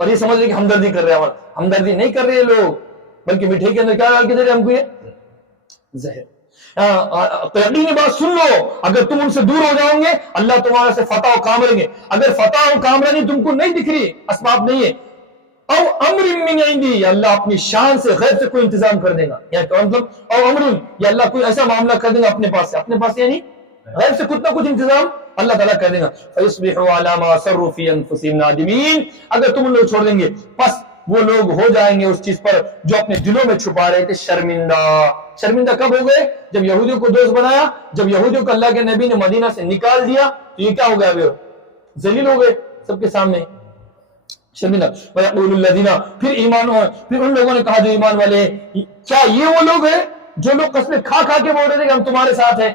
اور یہ سمجھ رہے کہ ہمدردی کر رہے ہیں. ہمدردی نہیں کر رہے لوگ، بلکہ میٹھے کے اندر کیا ڈال کے دے رہے ہم کو؟ یہ زہر. تو یقینی بات سن لو، اگر تم ان سے دور ہو جاؤ گے اللہ تمہارے سے فتح و کام رہیں گے. اگر فتح و کامرانی تم کو نہیں دکھ رہی، اسباب نہیں ہے، او امر من عندی، اللہ اپنی شان سے غیب سے کوئی انتظام کر دے گا. یعنی مطلب او امر، یا اللہ کوئی ایسا معاملہ کر دے گا اپنے پاس سے، اپنے پاس یعنی غیب سے کچھ نہ کچھ انتظام اللہ تعالیٰ کر دے گا. فَيُصْبِحُوا عَلَى مَا أَسَرُّوا فِي أَنفُسِهِمْ نَادِمِينَ، اگر تم ان لوگ چھوڑ دیں گے پس وہ لوگ ہو جائیں گے اس چیز پر جو اپنے دلوں میں چھپا رہے تھے شرمندہ. شرمندہ کب ہو گئے؟ جب یہودیوں کو دوست بنایا، جب یہودیوں کو اللہ کے نبی نے مدینہ سے نکال دیا تو یہ کیا ہو گیا؟ ذلیل ہو گئے سب کے سامنے، شرمندہ. وَيَقُولُ الَّذِينَ، پھر ان لوگوں نے کہا جو ایمان والے ہیں، کیا یہ وہ لوگ ہیں جو لوگ قسمیں کھا کھا کے بول رہے تھے کہ ہم تمہارے ساتھ ہیں؟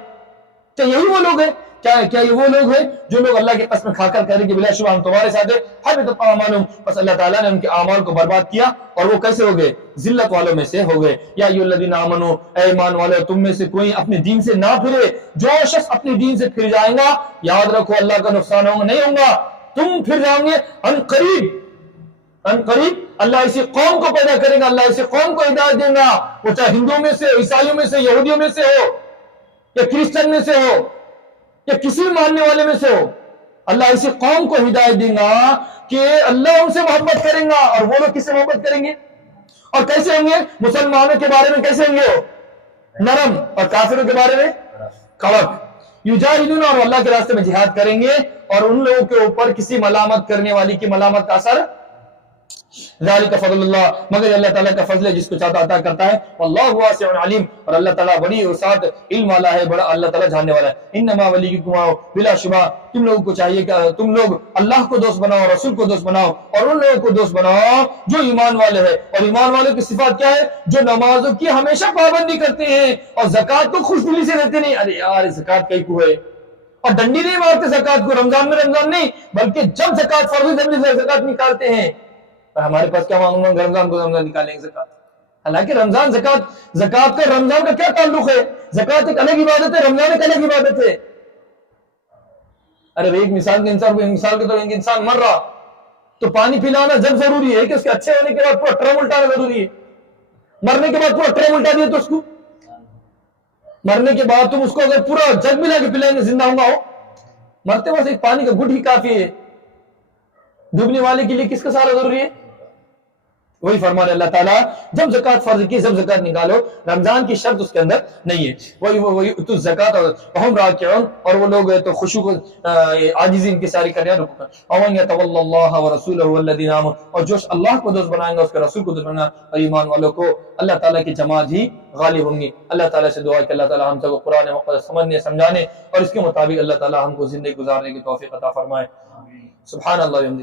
کیا یہی وہ لوگ ہیں؟ کیا یہ وہ لوگ ہیں جو لوگ اللہ کی قسم کھا کر کہہ رہے کہ بلا شبہ ہم تمہارے ساتھ ہیں؟ حبطت اعمالهم، بس اللہ تعالیٰ نے ان کے اعمال کو برباد کیا اور وہ کیسے ہو گئے؟ ذلت والوں میں سے ہو گئے. یا ایھا الذین آمنوا، اے ایمان والو تم میں سے کوئی اپنے دین سے نہ پھرے. جو شخص اپنے دین سے پھر جائے گا یاد رکھو اللہ کا نقصان نہیں ہوگا، تم پھر جاؤ گے. ان قریب اللہ اسی قوم کو پیدا کرے گا، اللہ اسی قوم کو ہدایت دے گا، وہ چاہے ہندوؤں میں سے، عیسائیوں میں سے، یہودیوں میں سے ہو یا کرسچن میں سے ہو یا کسی ماننے والے میں سے ہو. اللہ اسی قوم کو ہدایت دے گا کہ اللہ ان سے محبت کریں گا. اور وہ لوگ کس سے محبت کریں گے اور کیسے ہوں گے؟ مسلمانوں کے بارے میں کیسے ہوں گے؟ نرم، اور کافروں کے بارے میں کڑک. یجاہدون، اور اللہ کے راستے میں جہاد کریں گے اور ان لوگوں کے اوپر کسی ملامت کرنے والی کی ملامت کا اثر. ذالک فضل اللہ، مگر اللہ تعالیٰ کا فضل ہے جس کو چاہتا عطا کرتا ہے. واللہ واسع علیم، اور اللہ تعالیٰ بڑی وسعت علم والا ہے، بڑا اللہ تعالیٰ جاننے والا ہے. انما ولیکم، بلا شبہ تم لوگوں کو چاہیے کہ تم لوگ اللہ کو دوست بناؤ، رسول کو دوست بناؤ اور ان لوگوں کو دوست بناؤ جو ایمان والے ہیں. اور ایمان والوں کی صفات کیا ہے؟ جو نمازوں کی ہمیشہ پابندی کرتے ہیں اور زکوٰۃ کو خوش دلی سے دیتے نہیں. ارے یار زکوٰۃ کئی کو ہے، اور ڈنڈی نہیں مارتے زکوٰۃ کو، رمضان میں رمضان نہیں، بلکہ جب زکوٰۃ فرض ہے زکوٰۃ نکالتے ہیں. اور ہمارے پاس کیا معلوم ہے رمضان کو رمضان نکالیں گے زکوٰۃ؟ حالانکہ رمضان زکوٰۃ کا رمضان کا کیا تعلق ہے؟ زکوٰۃ ایک الگ عبادت ہے، رمضان ایک الگ عبادت ہے. ارے ایک مثال کے طور پر انسان مر رہا تو پانی پلانا جب ضروری ہے کہ اس کے اچھے ہونے کے بعد پورا ٹرم الٹانا ضروری ہے. مرنے کے بعد پورا ٹرم الٹا دیا تو اس کو مرنے کے بعد تم اس کو اگر پورا جگ ملا کے پلائیں گے زندہ ہوں گا، ہو مرتے وقت ایک پانی کا گھٹ ہی کافی ہے. ڈوبنے والے کے لیے کس کا سہارا ضروری ہے؟ وہی فرما رہے اللہ تعالیٰ جب زکوٰۃ فرض کی جب زکوٰۃ نکالو. رمضان کی شرط اس کے اندر نہیں ہے. وہی تو زکوٰۃ وہم راکعون، اور وہ لوگ تو خشوع کو عاجزی ان کی ساری کرنے رکو کر. ومن یتول اللہ ورسولہ والذین آمنوا، اور جو اللہ کو دوست بنائیں گا اس کے رسول کو دوست بنائیں گا اور ایمان والوں کو اللہ تعالیٰ کی جماعت ہی غالب ہوں گی. اللہ تعالیٰ سے دعا ہے کہ اللہ تعالیٰ ہم سب کو قرآن مقدس سمجھنے سمجھانے اور اس کے مطابق اللہ تعالیٰ ہم کو زندگی گزارنے کی توفیق عطا فرمائے. سبحان اللہ.